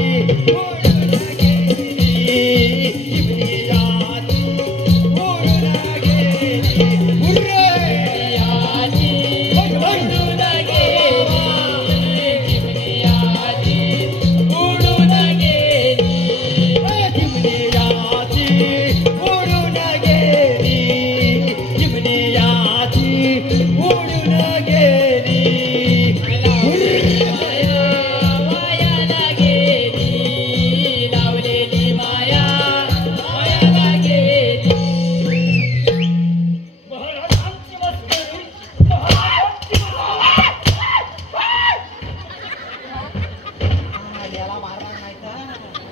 उडून गेली, चिमणी याची उडून गेली, याची उडून गेली, चिमणी याची उडून गेली, चिमणी याची उडून गेली, चिमणी याची उडून गेली.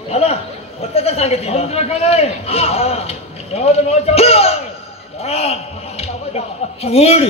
झाला फक्त तर सांगितलं चूड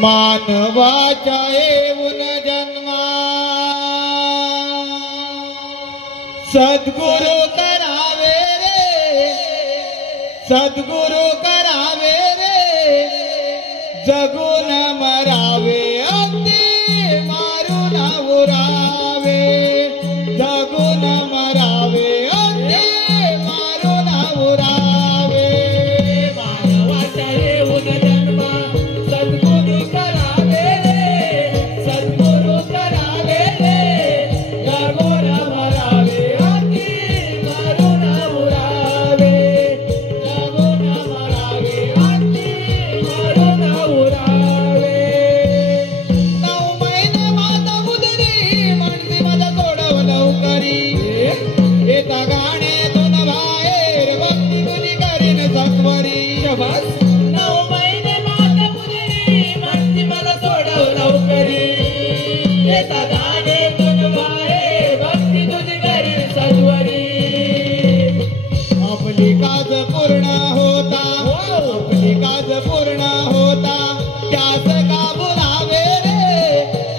मानवाच्या येऊन जन्मा सद्गुरु करावे रे, सद्गुरु करावे रे, जगून मरावे अगदी मारून उरावे, जगून मरावे अगदी मारून उरावे. मानवाच्या येऊन जन्मा सद्गुरु करावे रे, सद्गुरु करावे रे, जगून मरावे अगदी मारून उरावे, जगून मरावे अगदी मारून उरावे. 9 महिने माता उदरी म्हणती माझा सोडव लवकरी, येता गाण्यातून बाहेर भक्ती तुझी करीन सत्वरी. 9 महिने माता उदरी म्हणती मला सोडव लवकरी, येता गाण्यातून बाहेर भक्ती तुझी करीन सत्वरी. आपली काज पूर्ण होता, आपली काज पूर्ण होता, त्यास का बोलावे रे,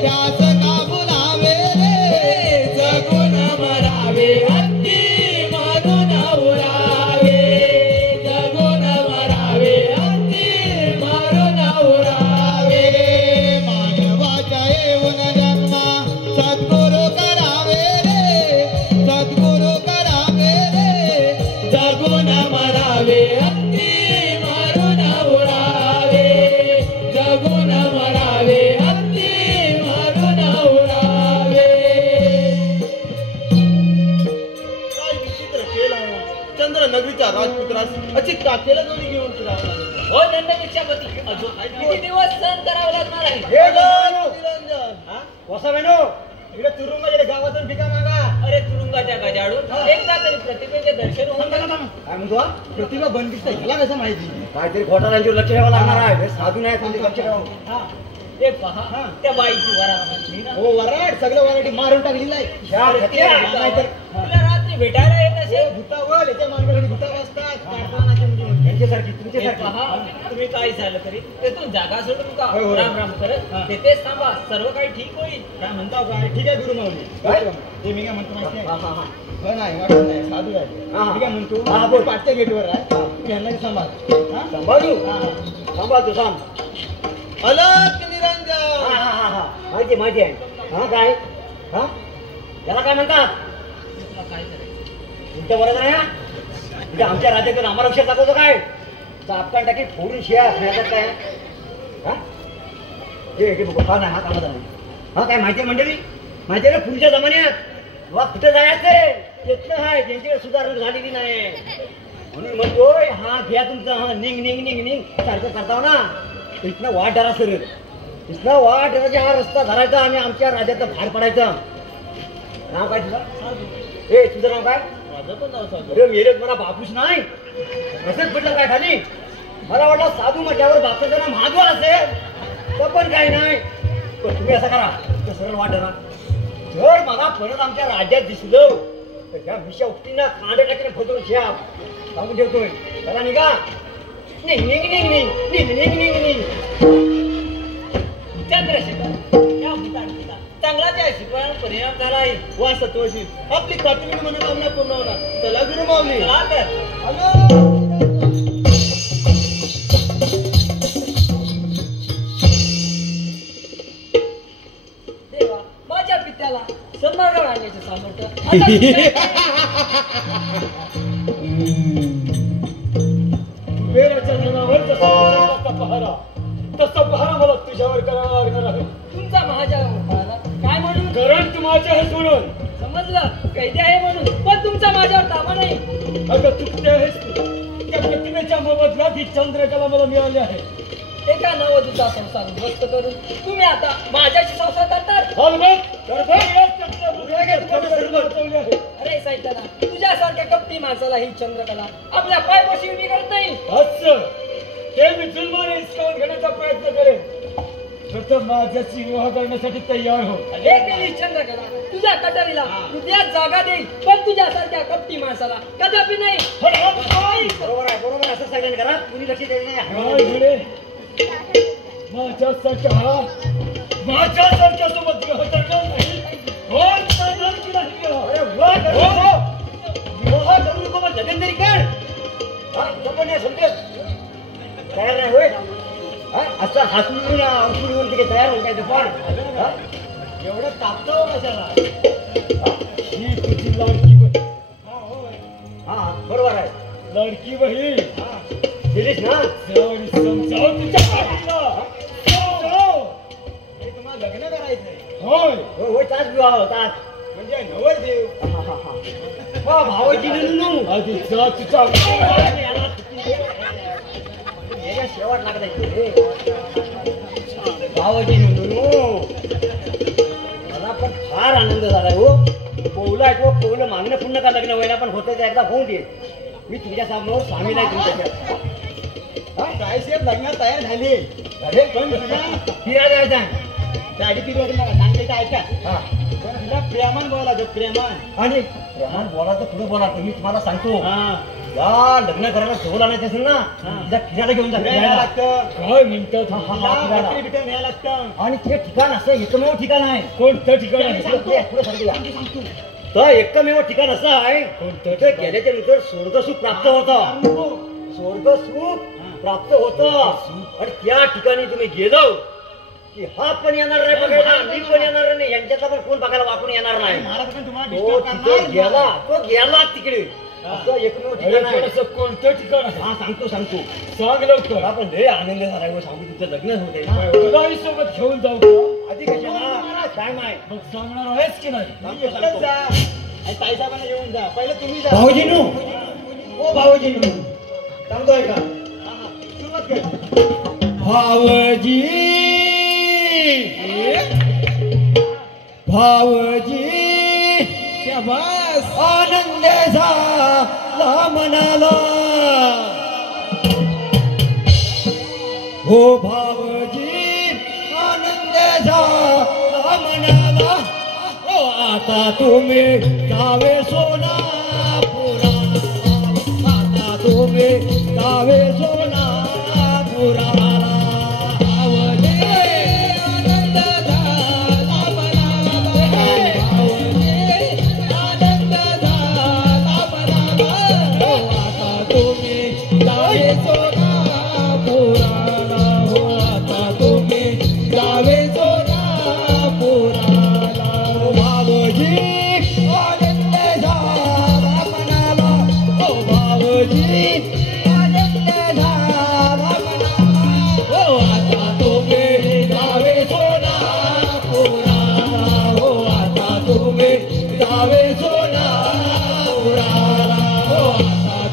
त्यास का बोलावे रे, जगून मरावे अगदी मारून उरावे, जगून मरावे अगदी मारून उरावे. मानवाच्या येऊन जन्मा सद्गुरु करावे रे, सद्गुरु करावे रे, जगून मरावे अगदी मारून उरावे, जगून मरावे अगदी मारून उरावे. काय विचित्र केला चंद्र नगरीच्या राजपुत्रास अचित टाकेला जोडी घेऊन फिरावा लागला. हो नंदभिक्षापती, अजून किती दिवस सहन करावं लागणार आहे? हे निरंजन, वसा बेनो इकडे तुरुंगाच्या गावातून भिका मागा. अरे तुरुंगाच्या गजाडून एकदा तरी प्रतिमेचे दर्शन होऊन जा. काय म्हणतो हा? प्रतिभा बंदिस्त ह्याला कसं माहिती? काहीतरी घोटाळ्यांच्यावर लक्ष ठेवावं लागणार आहे. हे साधू नाही सांगते लक्ष ठेवा. ते पहा त्या बाईची वरात असली ना, हो वराड सगळं वराडी मारून टाकलेलं आहे. तुला रात्री भेटायला येत असेल. भूतावळ याच्या मानगडे भूताव असतात. कारखानाचे म्हणजे हे पहा, तुम्ही काही झालं तरी तेथून जागा सोडू नका. होय, होय. राम राम करत तेथेच थांबा, सर्व काही ठीक होईल. काय म्हणता काय? ठीक आहे गुरु माऊली. काय? ते मी काय म्हणतो माहिती आहे? हा. हो नाही वाटत नाही साधू आहे. हा. मी काय म्हणतो हा, बोल. पाचच्या गेटवर आहे. तुम्ही यांना सांभाळ. हा? सांभाळू हा. सांभाळतो सांग. अलक निरंजन. हा. माहिती आहे. हा काय? हा याला काय म्हणतात? काय करायचं? तुमच्या बरोबर आहे ना? म्हणजे आमच्या राज्यातून आम्हाला विषय दाखवतो काय? आपकान टाकी फोडून शिया असण्याचं काय? हा हे बघू हा नाही हा कामाचा नाही. हा काय माहिती आहे मंडळी? माहिती आहे ना पुढच्या जमान्यात वा कुठे जायचं तिथलं आहे त्यांच्याकडे सुधारणा झालेली नाही. म्हणून म्हणतोय हा घ्या तुमचा हा निघ सारखं करताव ना इथनं वाट धरा सर. इथनं वाट धरायचा हा रस्ता धरायचा आणि आमच्या राज्याचं बाहेर पडायचं. नाव काय तुझं? ए तुझं नाव काय? माझं पण नाव साधू. अरे मेरेच मला बापूस नाही असंच म्हटलं काय खाली. मला वाटलं साधू म्हटल्यावर बापाचं नाव महाद्वार असेल तर पण काही नाही. पण तुम्ही असं करा तर सरळ वाट धरा. जर मला परत आमच्या राज्यात दिसलं तर त्या विषया उपटीनं कांडे टाकीने फसवून शिया सांगून ठेवतोय. चला निघा. निघ. चंद्रशेखर या भूतांचा चांगला त्या शिकवण्यावर परिणाम झाला आहे. वा सत्वशी आपली कातडी मनोकामना पूर्ण होणार. चला गुरु माऊली. चला तर. हॅलो. देवा माझ्या पित्याला सन्मार्गावर आणण्याचे सामर्थ्य आता तुझ्या- कुबेराच्या जनावर जसा पहारा तसा पहारा मला तुझ्यावर करावा लागणार आहे. तुमचा महाजा काय म्हणून कारण तू माझ्या आहेस म्हणून. समजलं कैदी आहे म्हणून, पण तुमचा माझ्यावर ताबा नाही. अगं चुकते आहेस तू. त्या प्रतिमेच्या मोबदल्यात ही चंद्रकला मला मिळाली आहे. एका नववधूचा संसार उद्ध्वस्त करून तुम्ही आता माझ्याशी संसार करतात. अरे साहित्याला तुझ्यासारख्या कपटी माणसाला ही चंद्रकला आपल्या पायपाशी उभी करत नाही. ते मी जुलमाने हिसकावून घेण्याचा प्रयत्न करेन. प्रथम माझ्याशी विवाह करण्यासाठी तयार हो. हे केली चंद्रकला तुझ्या कटारीला हृदयात जागा देईल, पण तुझ्यासारख्या कपटी माणसाला कदापि नाही. बरोबर असं सगळ्यांनी करा. कुणी लक्ष द्यायचं नाही. माझ्यासारख्या सोबत विवाह करणार नाही. विवाह करू नको मग जगन तरी कर. समजत तयार नाही होय. असं हसून तयार होऊन काय पण एवढं तापतो कशाला? ही तुझी लाडकी बहीण. हा बरोबर आहे. लाडकी बहीण दिलीस ना. समजाव तुझ्या पाठीला. समजाव. हे तुम्हाला लग्न करायचंय होय होय तास विवाह होतात. म्हणजे नवरदेव. भावाची आधी जा तुझा शेवट लागत भावाची मला पण फार आनंद झालाय हो. पौलं मागणं पूर्ण का लग्न व्हायला पण होतं ते एकदा होऊन दे. मी तुझ्या समोर सामील आहे. तुमच्या काय साहेब लग्नात तयार झाली. अरे पण फिरायला जायचं गाडी पिरियड सांगते का ऐका. हा पण तुला प्रेमान बोला जो प्रेमान. आणि प्रमाण बोलायचं पुढे बोला. मी तुम्हाला सांगतो हा या लग्न करायला सोबत आणायचं असेल ना तिला फिरायला घेऊन जा. फिरायला लागतं. काय म्हणतात? बकरी बिकरी न्यायला लागतं. आणि ते ठिकाण असं एकमेव ठिकाण आहे. कोणतं ठिकाण आहे? पुढे सांगतो. तर एकमेव ठिकाण असं आहे तिथे गेल्याच्या नंतर स्वर्गसुख प्राप्त होतं. स्वर्गसुख प्राप्त होतं आणि त्या ठिकाणी तुम्ही गेलो की हा पण येणार नाही बघायला, मी पण येणार नाही, यांच्यातला पण कोण बघायला वाकून येणार नाही. महाराज पण तुम्हाला तो डिस्टर्ब तिथे करणार. तो गेला तिकडे. असं एकमेव ठिकाण आहे. असं कोणतं ठिकाण आहे? हा सांगतो सांग लवकर. मला पण लय आनंद झाला हो. सांगू तुमचं लग्न होते ना. तुलाही सोबत घेऊन जाऊ का? आधी कशाला काय नाही मग सांगणार आहेस की नाही? सांगतो, एकटंच सांगतो. जा. आणि ताईसाहेबांना घेऊन जा. पहिले तुम्ही जा. भाऊजीनू ओ भाऊजीनू सांगतोय का? हा, हा. सुरुवात कर. भावजी शाबास. आनंद झाला मनाला. हो भावजी आनंद झाला मनाला. हो आता तुम्ही जावे सोनापुरा. आता तुम्ही जावे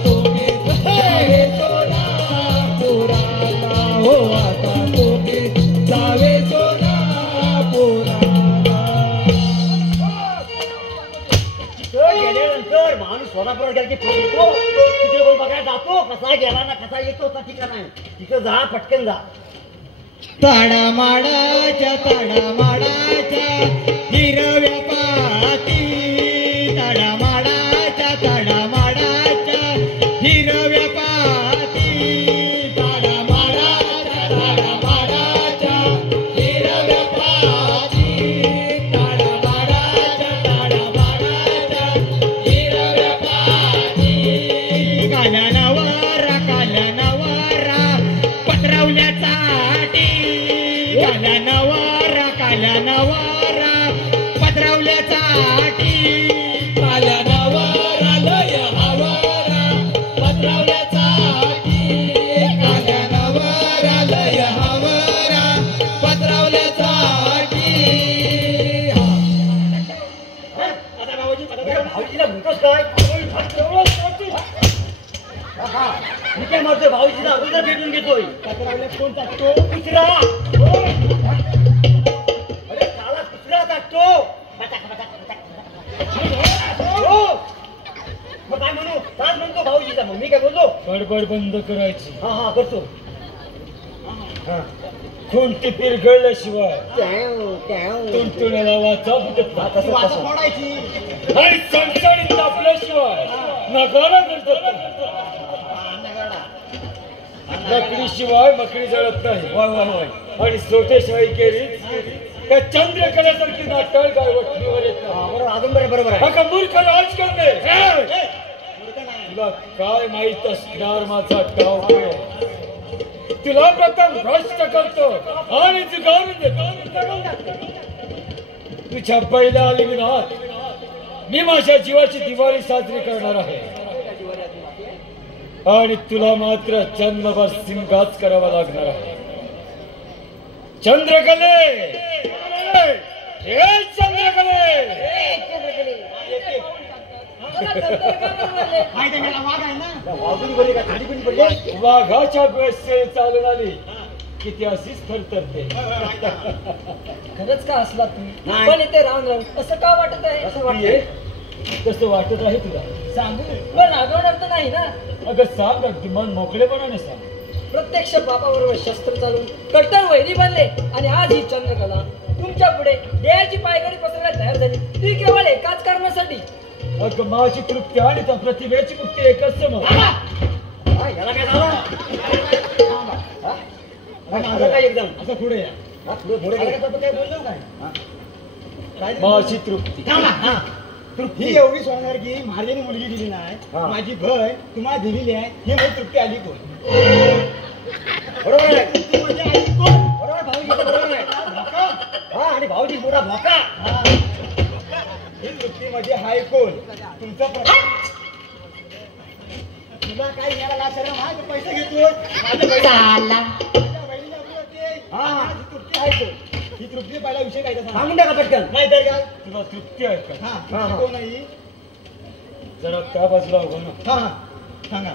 तुम्ही जावे सोलापुराला हो आता तुम्ही जावे सोलापुराला गेल्यानंतर माणूस सोलापुरात गेला की फिरतो तिथे कोण बघायला जातो कसा गेला ना कसा येतो त्या ठिकाण आहे तिथं जा पटकन जा ताडामाडाच्या हिरव्या पाती ताडामाडाच्या हिरव्या पाती ताडामाडाच्या हिरव्या पाती ताडामाडाच्या हिरव्या पाती कालनवारा पत्रवल्याचा कालनवारा पत्रवल्याचा कालनवारा लय हवारा पत्रवल्याचा कालनवारा लय हवारा पत्रवल्याचा भाऊजीला म्हणतोस काय मी काय म्हणतोय भाऊजीला अगोदर भेटून घेतोय कोण टाकतो कुत्रा अरे काला कुत्रा टाकतो मग काय म्हणू काय म्हणतो भाऊजीचा मग मी काय बोलतो बडबड बंद करायची हा हा करतो कोणती पिरघळल्याशिवाय तुंतुण्याला वाचा फुटत फोडायची आणि चणचणीत तापल्याशिवाय नगारा करतात लकडीशिवाय मकडी जळत नाही आणि सोट्याशिवाय केली त्या चंद्रकलेसारखी नाटळ गायवटणीवर येत नाही बरोबर अजून बरोबर आहे का मूर्ख राजकारणे तुला काय माहित असणार माझा डाव तुला प्रथम भ्रष्ट करतो आणि जुगारून देतो तुझ्या पहिल्या लिंगणात मी माझ्या जीवाची दिवाळी साजरी करणार आहे आणि तुला मात्र जन्मभर सिंगाच करावा लागणार आहे चंद्रकले हे चंद्रकले वाघाच्या वेळेस चालून आली की ती अशीच थरथरते खरंच का असला तुम्ही पण इथे राहून असं का वाटत आहे असं वाटतंय कसं वाटत आहे तुला सांगू पण रागवणार तर नाही ना अगं सांग अगदी मन मोकळेपणाने सांग प्रत्यक्ष बापाबरोबर शस्त्र चालून कट्टर वैरी बनले आणि आज ही चंद्रकला तुमच्या पुढे देहाची पायगडी पसरायला तयार झाली ती केवळ एकाच कारणासाठी अगं माझी तृप्ती आणि त्या प्रतिभेची मुक्ती एकच समज याला काय झालं काय एकदम असं पुढे या पुढे काय बोललो काय माझी तृप्ती तृप्ती ही एवढी सोडणार की माझ्याने मुलगी दिली नाही माझी बहीण तुम्हाला दिलेली आहे ही मला तृप्ती आली कोण बरोबर आहे ती म्हणजे आई कोण बरोबर भाऊजी बरोबर आहे हा आणि भाऊजी मोठा भोका ही तृप्ती म्हणजे हाय कोण तुमचा तुला काय याला लाच शरम आहे तू पैसे घेतोय माझ्या बहिणीला ही तृप्ती आहे कोण ही तृप्ती पहिला विषय काय सांग सांगून टाका पटकन नाही तर काय तुला तृप्ती आहे का हा कोण आहे ही? जरा त्या बाजूला उभं ना हा हा सांगा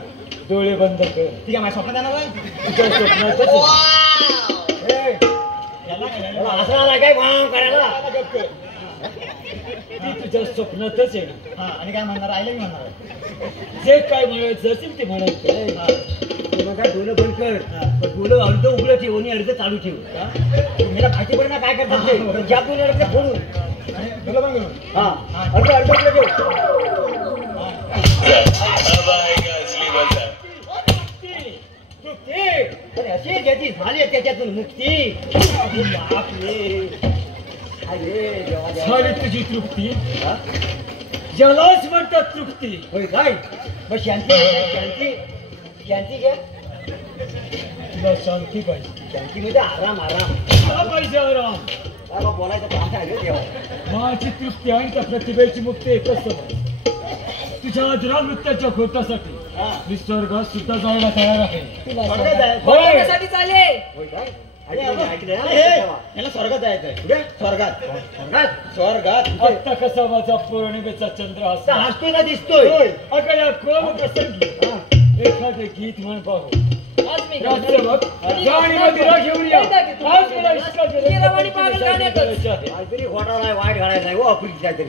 डोळे बंद कर ठीक आहे माझ्या स्वप्नात येणार आहे तुझ्या स्वप्नातच याला काय झालं? असं आला काय वाव करायला आता गप्प कर. ती तुझ्या स्वप्नातच येणार हा आणि काय म्हणणार आईला मी म्हणणार आहे. जे काय म्हणायचं असेल ते म्हणायचं हा. काय डोलं बंद कर पण डोलं अर्ध उघडं ठेव आणि अर्ध चालू ठेव मला माहिती पडे ना काय करतात ते ज्या दोन अर्ध फोडून आणि तुला पण घेऊन हा अर्ध अर्ध उघडं ठेव अरे अशी ज्याची झाली त्याच्यातून मुक्ती बापरे. अरे देवा देवा. झाली तुझी तृप्ती हा? ज्यालाच म्हणतात तृप्ती होय काय मग शांती शांती शांती घ्या तुला शांती पाहिजे शांती म्हणजे आराम आराम तुला पाहिजे आराम बाबा बोलायचं काम आहे देवा माझी तृप्ती आणि त्या प्रतिभेची मुक्ती एकच समज तुझ्या अजरा नृत्याच्या खोटासाठी मी स्वर्गात सुद्धा जायला तयार आहे बघण्यासाठी चाले होय काय ऐकलं ऐकलं याला स्वर्गात जायचं आहे कुठे स्वर्गात स्वर्गात स्वर्गात आत्ता कसा माझा पौर्णिमेचा चंद्र आता असता हसतोय ना दिसतोय अगं या कोम प्रसंगी गीत म्हण पाहू. आज मी रात्र मग जा आणि मदिरा घेऊन या. आज मला इतका रवानी पागल गाण्यातच. काहीतरी घोटाळा नाही, वाईट घालायचं नाही हो अपुरी काहीतरी.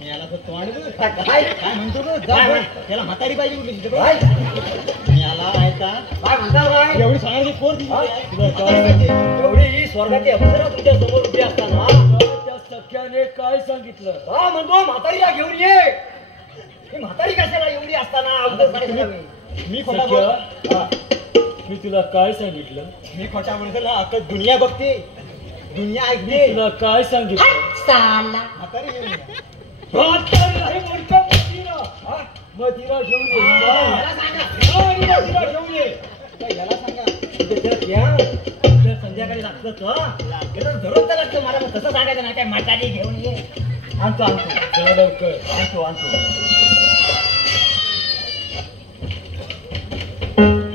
मी याला तर तोंड देऊ. काय काय म्हणतो तो? जा काय बघ. त्याला म्हातारी पाहिजे कुठली तिथे बघ. काय मी याला ऐका काय म्हणता काय एवढी सोन्याची पोर दिली. हा? म्हातारी पाहिजे. एवढी ही स्वर्गाची अप्सरा तुमच्या समोर उभी असताना त्या सख्याने काय सांगितलं? हा म्हणतो म्हातारीला घेऊन ये. ही म्हातारी कशाला एवढी असताना अगोदर सांगितलं. मी खोटा बोल. सख्या, मी तुला काय सांगितलं? मी खोटा बोलतो ना. आता दुनिया बघते, दुनिया मी ऐकते. तुला काय सांगितलं? म्हातारी घेऊन ये. म्हातारी आहे मोठा मदिरा. हा? मदिरा घेऊन ये. याला सांगा. जा आणि मदिरा घेऊन ये. काय याला सांगा. तर संध्याकाळी लागतं धरून तर लागतं मला. मग तसं सांगायचं नाही काय म्हातारी घेऊन ये. आणतो आणतो चला लवकर. आणतो आणतो.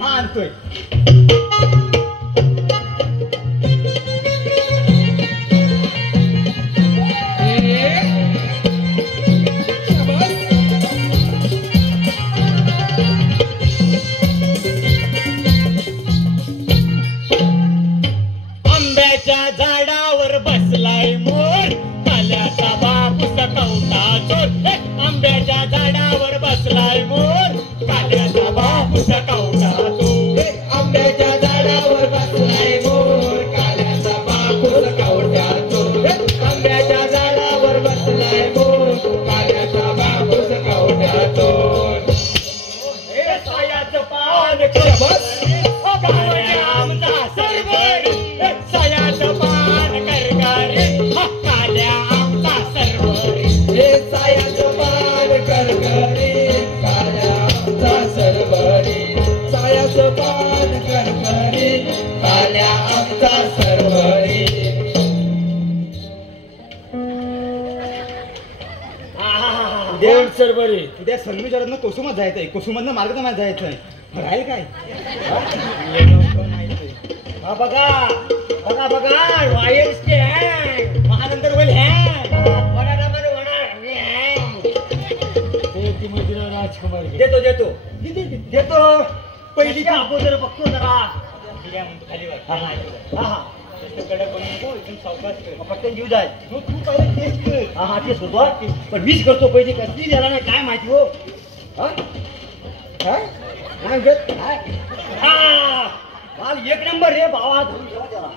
हा आणतोय. आंब्याच्या झाडावर बसलाय मोर, काल्याचा बापूस कवटा चोर. आंब्याच्या झाडावर बसलाय मोर, काल्याचा बापूस कवटा चोर. आंब्याच्या झाडावर बसलाय मोर, काल्याचा बापूस कवटा चोर. आंब्याच्या झाडावर बसलाय मोर, काल्याचा बापूस कवटा चोर. हे सायाचं पान कर बस, काल्या आमचा सरवर. सायाचं पान कर रे, काल्या आमचा सरवर. हे सायाचं पान कर रे, काल्या आमचा सरवर. सायाचं पान कर रे, काल्या आमचा सरवर. दोन सरबरी. उद्या संगमेश्वरातनं कोसुमात जायचंय. कोसुमातनं मार्गदमात जायचंय. राहील काय? हा बघा बघा बघा रॉयल स्टँड महानंतर होईल हे ती मदिरा राजकुमार घे. देतो देतो देतो. पहिली अगोदर बघतो जरा. खाली वर. हा हा हा कडक बनवू नको, एकदम सावकाश कर. पटकन जीव जाय. तू पहिले टेस्ट कर. हा हा तेच होतो. पण मीच करतो पहिली कधी झाला नाही काय माहिती हो. हा काय नाही घेत. हा माल एक नंबर रे भावा.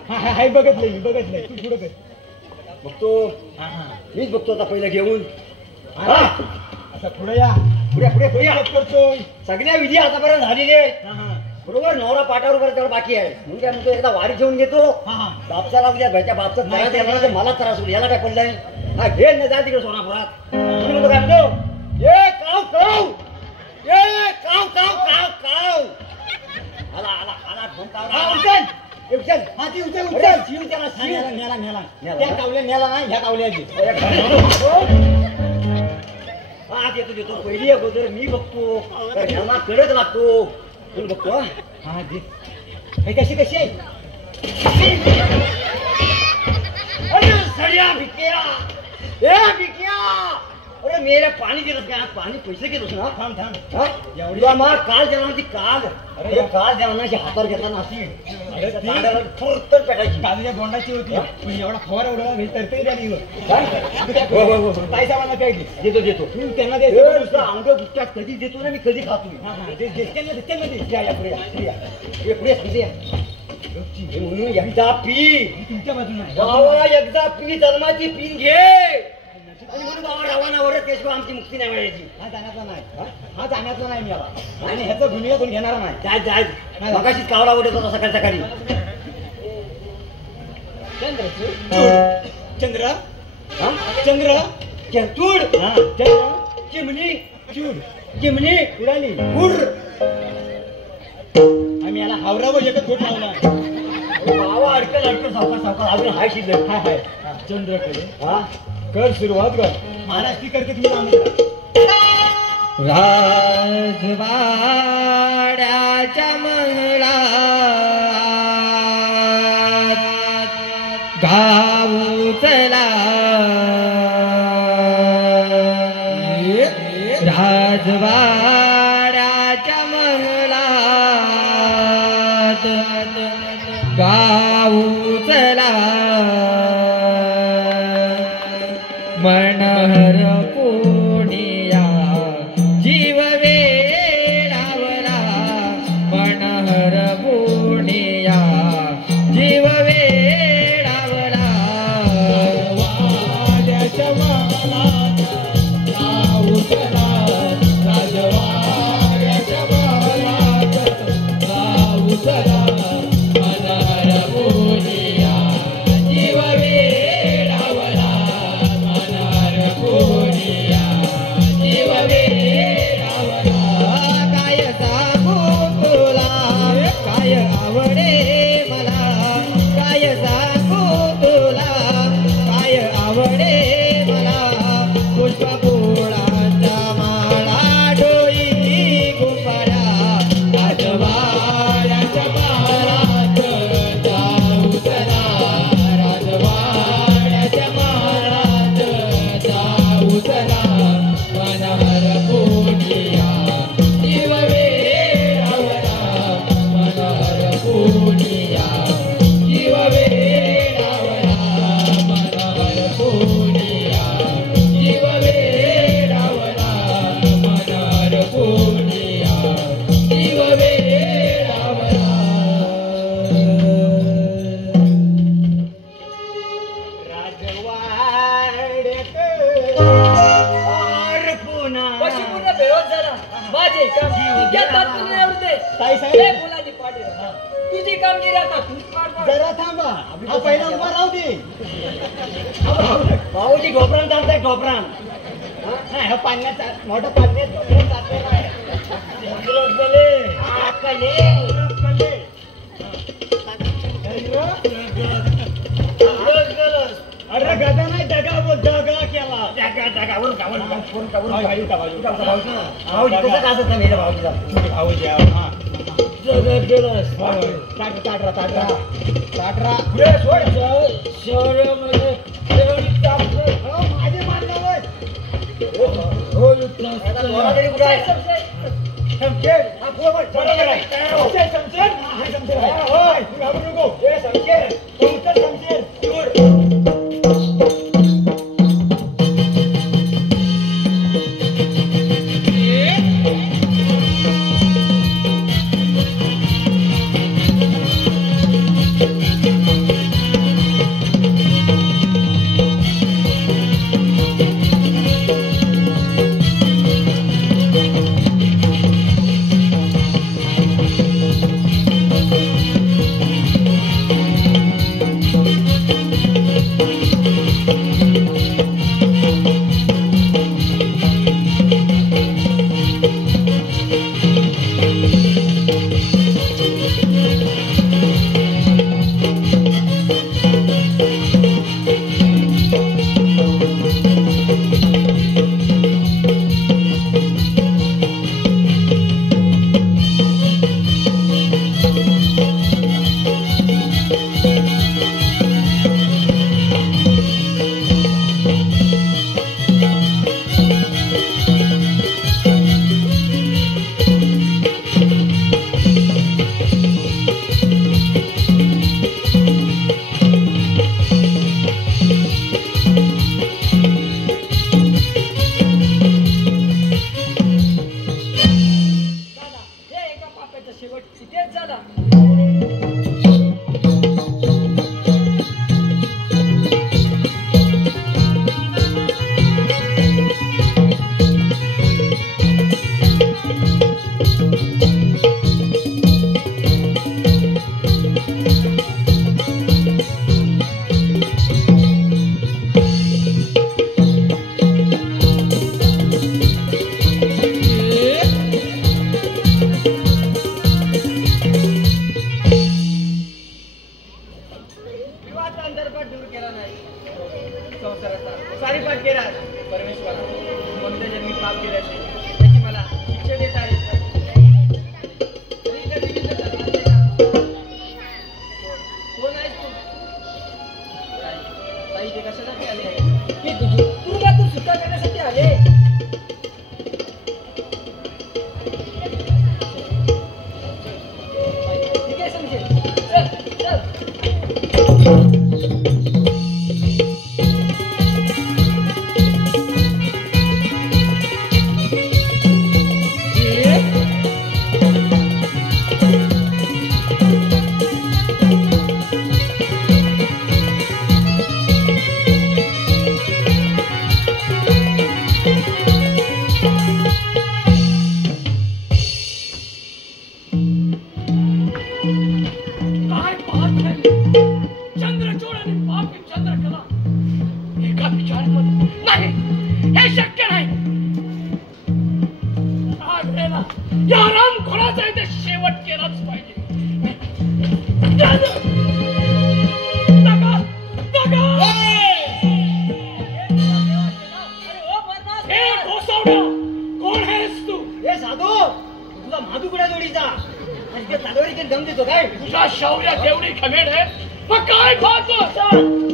हा हाय बघत नाही, बघत नाही. तू पुढं कर. बघतो. हा हा. मीच बघतो आता पहिलं घेऊन. हा. आता पुढे या. पुढे पुढे पुढे मदत करतोय. सगळ्या विधी आतापर्यंत झालेले आहेत. हा हा. बरोबर. नवरा पाठावर बरं तेवढं बाकी आहे. म्हणून काय म्हणतो एकदा वारी घेऊन घेतो. हा हा. बापसाला उद्या घरच्या बापचा त्रास येणार तर मला त्रास होईल. याला काय पडलंय. हा घे न जा तिकडे सोनापुरात. म्हणून म्हणतो काय म्हणतो ये काव काव ये काव काव काव काव. आला आला आला फोन काव. हा, उचल. ए, उचल. हा ती उचल अरे, उचल. शिव त्याला हा, शिव. नेला नेला नेला. नेला. त्या कावल्या नेला ना, ह्या कावल्याची. हा देतो देतो. पहिली अगोदर मी बघतो. तर ह्यांना कडक लागतो. म्हणून बघतो. हा. हा दे. हे कशी कशी आहे? अरे सड्या भिक्या. ए भिक्या. अरे मेरे पाणी देतोस का? पाणी पैसे घेतोस ना. थांब थांब. हा? तुला मग काल जनाची काल. अरे काल जनाची हातावर घेताना अशी अरे ती- तांदळाला फुरतच पेटायची. काजूच्या बोंडाची होती. पण एवढा फवारा उडवा तरतरी झाली. काय? हो, हो, हो, हो. पैसा मला प्यायली. देतो देतो. तू त्यांना ए, द्यायचं. नुसतं अंग गुटक्यात कधी देतो ना मी कधी खातो. हा हा. दे दे. त्यांना दे, त्यांना दे. या या पुढे या, पुढे या. ये पुढे सांगते या. हे म्हणून एकदा पी. तुमच्या बाजूला आहे. बाबा एकदा पी जन्माची पीन घे. आणि म्हणून बाबा रावणावर त्याशिवाय आमची मुक्ती नाही मिळायची. हा जाण्याचा नाही. हा जाण्याचा नाही मी याला. आणि ह्याचं गुन्हे कोण घेणार नाही. काय जाय मगाशीच कावला उडत होता सकाळी सकाळी. चंद्र हा? चंद्र चंतूड. हा चंद्र चिमणी. चूड चिमणी. उडाली. उर. आम्ही याला हावरावर एकच गोट लावला. बाबा अडकल अडकल सावकाश सावकाश अजून हाय शिल्लक. हाय हाय. चंद्रकडे हा कर सुरुवात कर. महाराज ती करते तुम्ही आम्ही राजवाड्याच्या मंगळात गाऊ चला राजवाड्याच्या वाड्याच्या मंगलात गाऊ चला मनहर पुनिया जीव वेडावला मनहर पुनिया जीव वेडावला वाड्याच्या मंगलात गाऊ चला राजवाड्याच्या मंगलात गाऊ चला मनहर पुनिया जीव वेडावला मनहर पुनिया जीव वेडावला काय सांगू तुला काय आवडे मला काय सांगू तुला काय आवडे मला पुष्पफुलांचा माळा डोई गुंफाळा राजवाड्याच्या महाराज जाऊ चला राजवाड्याच्या महाराज जाऊ चला मनहर पुनिया जीव वेडावला मनहर पुनिया जीव वेडावला मनहर पुनिया जीव वेडावला मनहर पुनिया जीव वेडावला पशुपूर्ण बेहोश झाला माझे काम इतक्या तात्पर्य होते हे फुलाची पाटे तुझी कामगिरी आता तूच पार पाड. जरा थांबा हा पहिला उभा राहू दे भाऊजी ढोपरान चालतंय ढोपरान पाण्यात मोठं पाण्यात ढोपरान चालतंय अरे गदा नाही दगा बोल दगा केला परमेश्वरा कोणत्या जन्मी पाप केल्याचे त्याची मला शिक्षा देत आहे. तुझा शौर्य तेवढी खमेड आहे मग काय पाहतो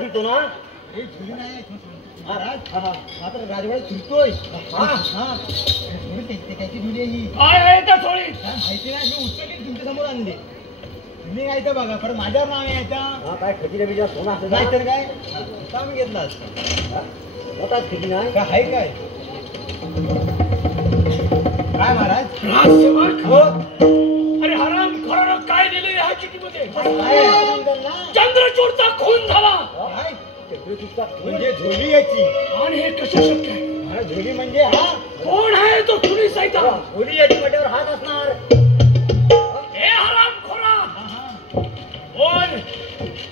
फिरतो ना मात्र राजवाड्यात फिरतोय त्याची झुली ही काय आहे त्या थोडी माहिती नाही मी उचलली तुमच्या समोर आणली तुम्ही काय तर बघा पण माझ्यावर नाव यायचा काय खजिना बिजा सोना असं नाही तर काय काम घेतला स्वतःच खजिना काय आहे काय काय महाराज अरे हराम खोरानं काय दिले ह्या चिठीमध्ये चंद्रचूडचा खून झाला म्हणजे झोली याची आणि हे कसं शक्य आहे झोली म्हणजे हा कोण आहे तो खुनी सैतान झोली याची म्हटल्यावर हात असणार हे हराम खोरा कोण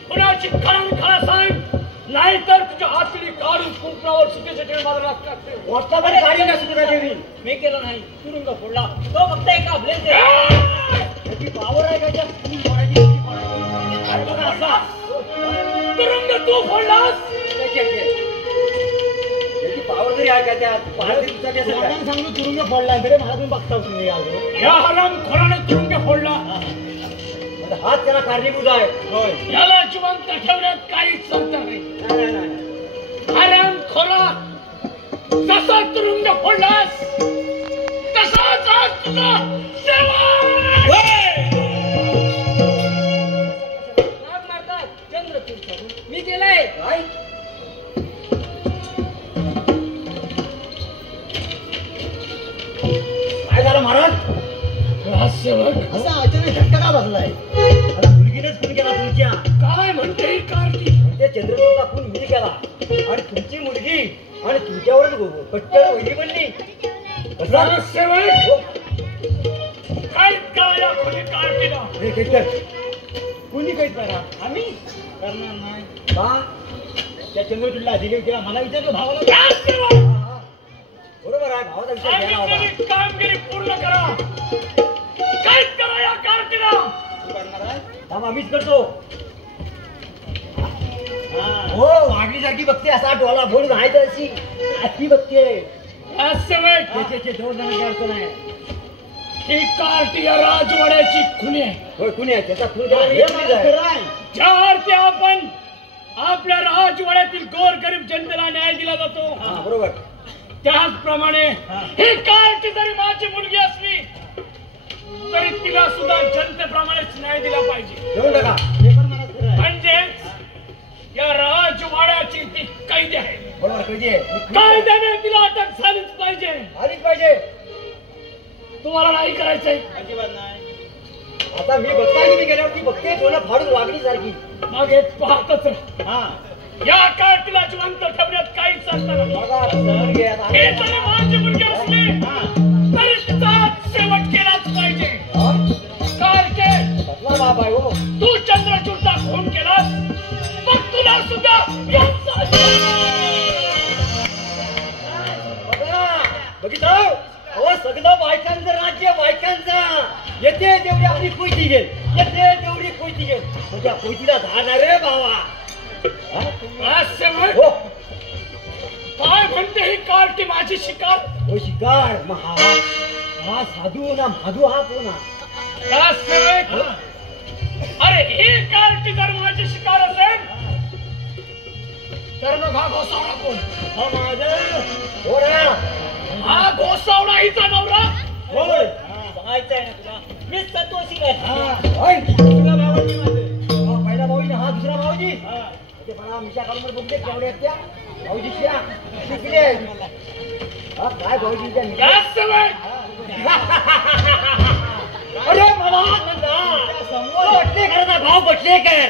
कुणाची खळण खळा सांग नाहीतर तुझ्या हातली काढून कुंपणावर सुट्टीसाठी मला लागतात गाडी नसते मी केलं नाही तुरुंग फोडला तो फक्त एका ब्लेज त्याची पावर आहे का तुरुंग तू फोडलास त्याची पावर जरी आहे का त्या सांगू तुरुंग फोडला तरी मला तुम्ही बघता तुम्ही या हराम खोरानं तुरुंग फोडला हाच त्याला कारणीभूत आहे याला जिवंत ठेवण्यात काहीच अंतर नाही हराम खोरा जसा तुरुंग फोडलास तसाच आज तुझा सेवा मारतात चंद्रचूड मी केलंय काय झालं महाराज असा अचानक झटका का बसलाय मुलगीनेच खून केला तुमच्या काय म्हणते ही कार्टी ते चंद्रचूडचा खून मी केला आणि तुमची मुलगी आणि तुमच्यावरच कट्टर वहिली बनली काय या खोली कार्टीला कुणी काहीच करा आम्ही करणार नाही का त्या चंद्रचूडला दिली केला मला विचारलं भावाला बरोबर आहे भावाचा विचार घ्या होता कामगिरी पूर्ण करा काहीच करा या कार्टीला करणार आहे काम आम्हीच करतो हो वाढलीसारखी बघते असा डोला फोड घायचं अशी अशी बघते दोन जणांची अडचण आहे ही कार्टी या राजवाड्याची खुनी आहे होय कुणी आहे त्याचा खून ज्या अर्थी आपण आपल्या राजवाड्यातील गोरगरीब जनतेला न्याय दिला जातो बरोबर त्याचप्रमाणे ही कार्टी जरी माझी मुलगी असली तरी तिला सुद्धा जनतेप्रमाणेच न्याय दिला पाहिजे देऊन टाका म्हणजेच या राजवाड्याची ती कैदी आहे बरोबर कैदी आहे कायद्याने तिला अटक झालीच पाहिजे आलीच पाहिजे तुम्हाला नाही करायचंय अजिबात नाही आता मी बघताय मी गेल्यावर ती बघते डोला फाडून वागली सारखी मग हे पाहतच राहा या कार्टीला जिवंत ठेवण्यात काहीच अर्थ नाही हे जरी माझी मुलगी असली तरी तिचा शेवट केलाच पाहिजे कार्टे बाप आहे हो तू चंद्रचूडचा खून केलास मग तुला सुद्धा बघितलं अहो सगळं बायकांचं राज्य बायकांचा. येते तेवढी आपली कोयती घेईल, येते तेवढी कोयती घेईल. मग त्या कोयतीला जाणार रे बाबा. हो काय म्हणते ही कार्टी माझी शिकार? हो शिकार. मग हा साधू ना माधू हा कोण? अरे ही कार्टी जर माझी शिकार असेल तर मग हा गोसावळा कोण? हा माझा हो ना. हा गोसावळा हिचा नवरा? होय. पाहायचं आहे ना तुला? मीच संतोषी आहे. पहिला भाऊजी हा दुसरा भाऊजी. ते मला मिशा काढून बघते केवढ्या त्या भाऊजी शिकले. हा काय भाऊजी त्या जास्त वेळ. अरे मला बटले कर भाऊ बटले कर.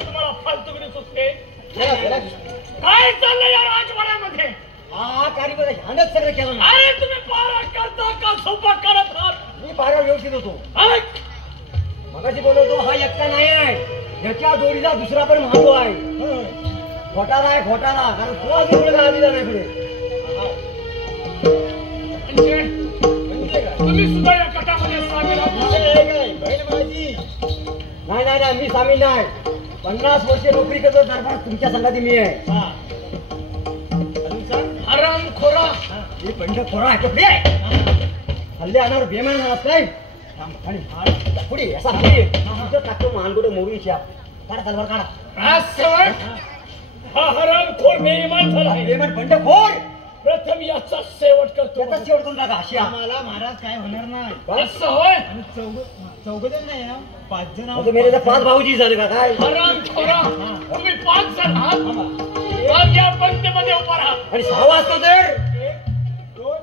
तुम्हाला फालतुगिरी सुचते. काय चाललंय या राजवाड्यामध्ये? हा कारीगर ह्यानंच सगळं केलं ना. अरे तुम्ही पारा करता का झोपा करत आहात? मी पारा व्यवस्थित होतो. ऐक, मगाशी बोलवतो हा एकटा नाही आहे, ह्याच्या जोडीला दुसरा पण महादू आहे. घोटाळा आहे घोटाळा. कारण तो अजून मुलगा आलेला नाही पुढे. तुम्ही सुद्धा या गटामध्ये सामील आहात? नाही नाही नाही मी सामील नाही. 50 वर्षे नोकरी करतो दरबार तुमच्या संगाती मी आहे. हराम खोरा. मी पंड खोरा आहे पुढे हल्ले आणणार बेमान झाला काय. आणि पुढे असा पुढे टाकतो मानगुडे मोडून शिया. काढा तलवार काढा. हा हराम खोर बेईमान झाला आहे. बेमान पंड खोर. प्रथम याचा शेवट करतो. त्याचा शेवट करून टाका अशी. आम्हाला महाराज काय होणार नाही. असं होय? आणि चौघजण नाही ना, 5 जण म्हणजे मेरे तर 5 भाऊजी झाले का काय. हराम खोरा. तुम्ही 5 जण आहात. मग या पंक्तीमध्ये उभा राहा. आणि 6 वाजता तर 1 2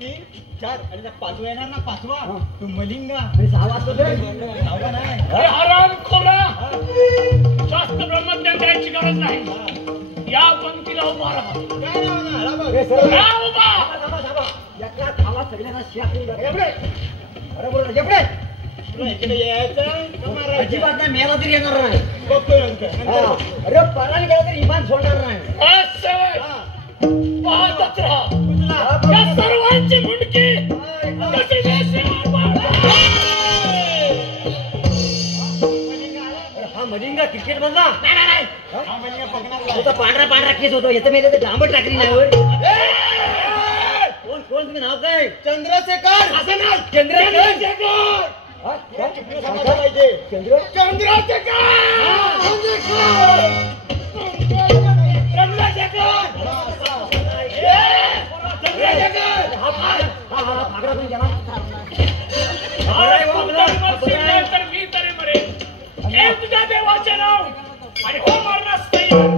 3 4 आणि त्या 5वा येणार ना, 5वा तो मलिंगा. आणि 6 वाजता तर नाव नाही. हे हराम खोरा. जास्त ब्रह्मज्ञान द्यायची गरज नाही. या पंक्तीला उभा राहा. काय नाव ना आला बघ. हे सरळ राहा उभा. एका थांबा सगळ्यांना शिया करून टाका. एवढे अरे बोल एवढे तुला इकडे यायचं का मारायचं? अजिबात नाही. मेला तरी येणार नाही. बघतोय नंतर. हा. अरे पराने गेला तरी इमान सोडणार नाही. पाहतच राहा. या सर्वांची मुंडकी कशी वेशीवर वाढते. हा मलिंगा क्रिकेट मधला नाही. हा मलिंगा बघणार होता पांढरा पांढरा केस होतो. याचं मेले तर डांबर टाकली नाही वर. कोण कोण तुम्ही नाव काय? चंद्रशेखर. असं नाही. चंद्रशेखर. हा? काय? समजलं पाहिजे. चंद्र चंद्रशेखर. हा फागडा पण गेला. तर मी तरी मरेन. हे तुझ्या देवाचे नाव आणि हो मरणास तयार.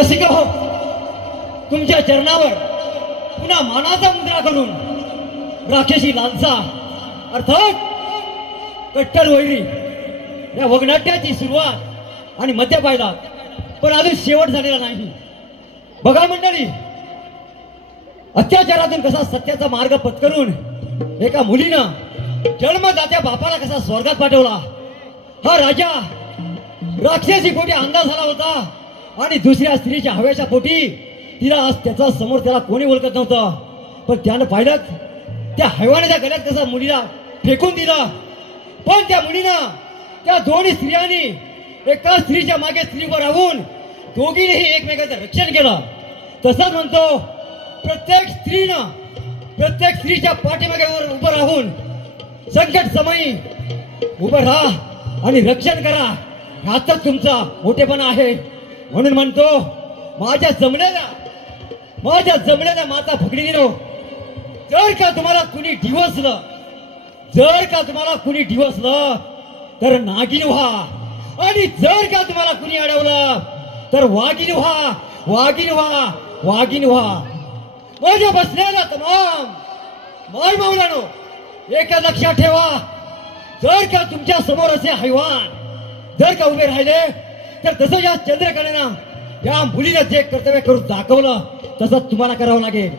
रसिक हो, तुमच्या चरणावर पुन्हा मानाचा मुद्रा करून राक्षसी लालसा अर्थात कट्टर वैरी या वगनाट्याची सुरुवात आणि मध्य पाहिला, पण अजून शेवट झालेला नाही. बघा मंडळी, अत्याचारातून कसा सत्याचा मार्ग पत्करून एका मुलीनं जन्मदात्या बापाला कसा स्वर्गात पाठवला. हा राजा राक्षसी पोटी अंदाज झाला होता आणि दुसऱ्या स्त्रीच्या हव्याच्या पोटी तिला आज त्याचा समोर त्याला कोणी ओळखत नव्हतं. पण त्यानं पाहिलं त्या हैवानाच्या गळ्यात कसा मुलीला फेकून दिला. पण त्या मुलीनं त्या दोन्ही स्त्रियांनी एका स्त्रीच्या मागे स्त्रीवर राहून दोघींनीही एकमेकांचं रक्षण केलं. तसंच म्हणतो, प्रत्येक स्त्रीनं प्रत्येक स्त्रीच्या पाठीमागे उभं राहून संकट समयी उभं राहा आणि रक्षण करा. ह्यातच तुमचा मोठेपणा आहे. म्हणून म्हणतो, माझ्या जमलेल्या माता फकडीनो, जर का तुम्हाला कुणी डिवसलं तर नागिन व्हा, आणि जर का तुम्हाला कुणी अडवलं तर वाघीण व्हा. माझ्या बसलेला तमाम माय मावलानो, एक लक्षात ठेवा, जर का तुमच्या समोर असे हैवान जर का उभे राहिले तर तसं या चंद्रकलेनं या मुलीनं जे कर्तव्य करून दाखवलं तसंच तुम्हाला करावं लागेल.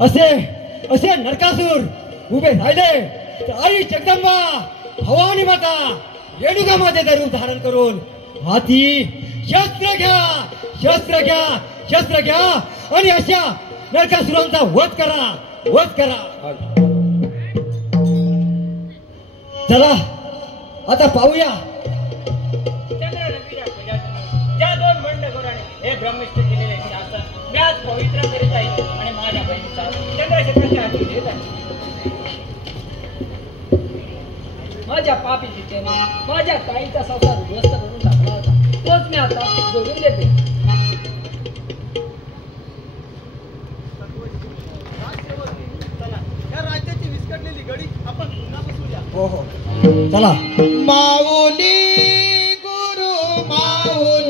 असे नरकासूर उभे राहिले तर आई जगदंबा भवानी माता रेणुका मातेचे रूप धारण करून हाती शस्त्र घ्या आणि अशा नरकासुरांचा वध करा. चला आता पाहूया ज्या दोन बंडखोराने हे ब्रह्मिष्ट केलेले शासन मी आज पवित्र करीत आहे आणि माझ्या बहिणीचा चंद्रशेखरच्या हाती देत आहे. माझ्या पापी जितेने माझ्या ताईचा संसार उद्ध्वस्त करून टाकला होता, तोच मी आता जोडून देते. या राज्याची विस्कटलेली गडी आपण पुन्हा बसूया. हो चला. माऊली गुरु माऊली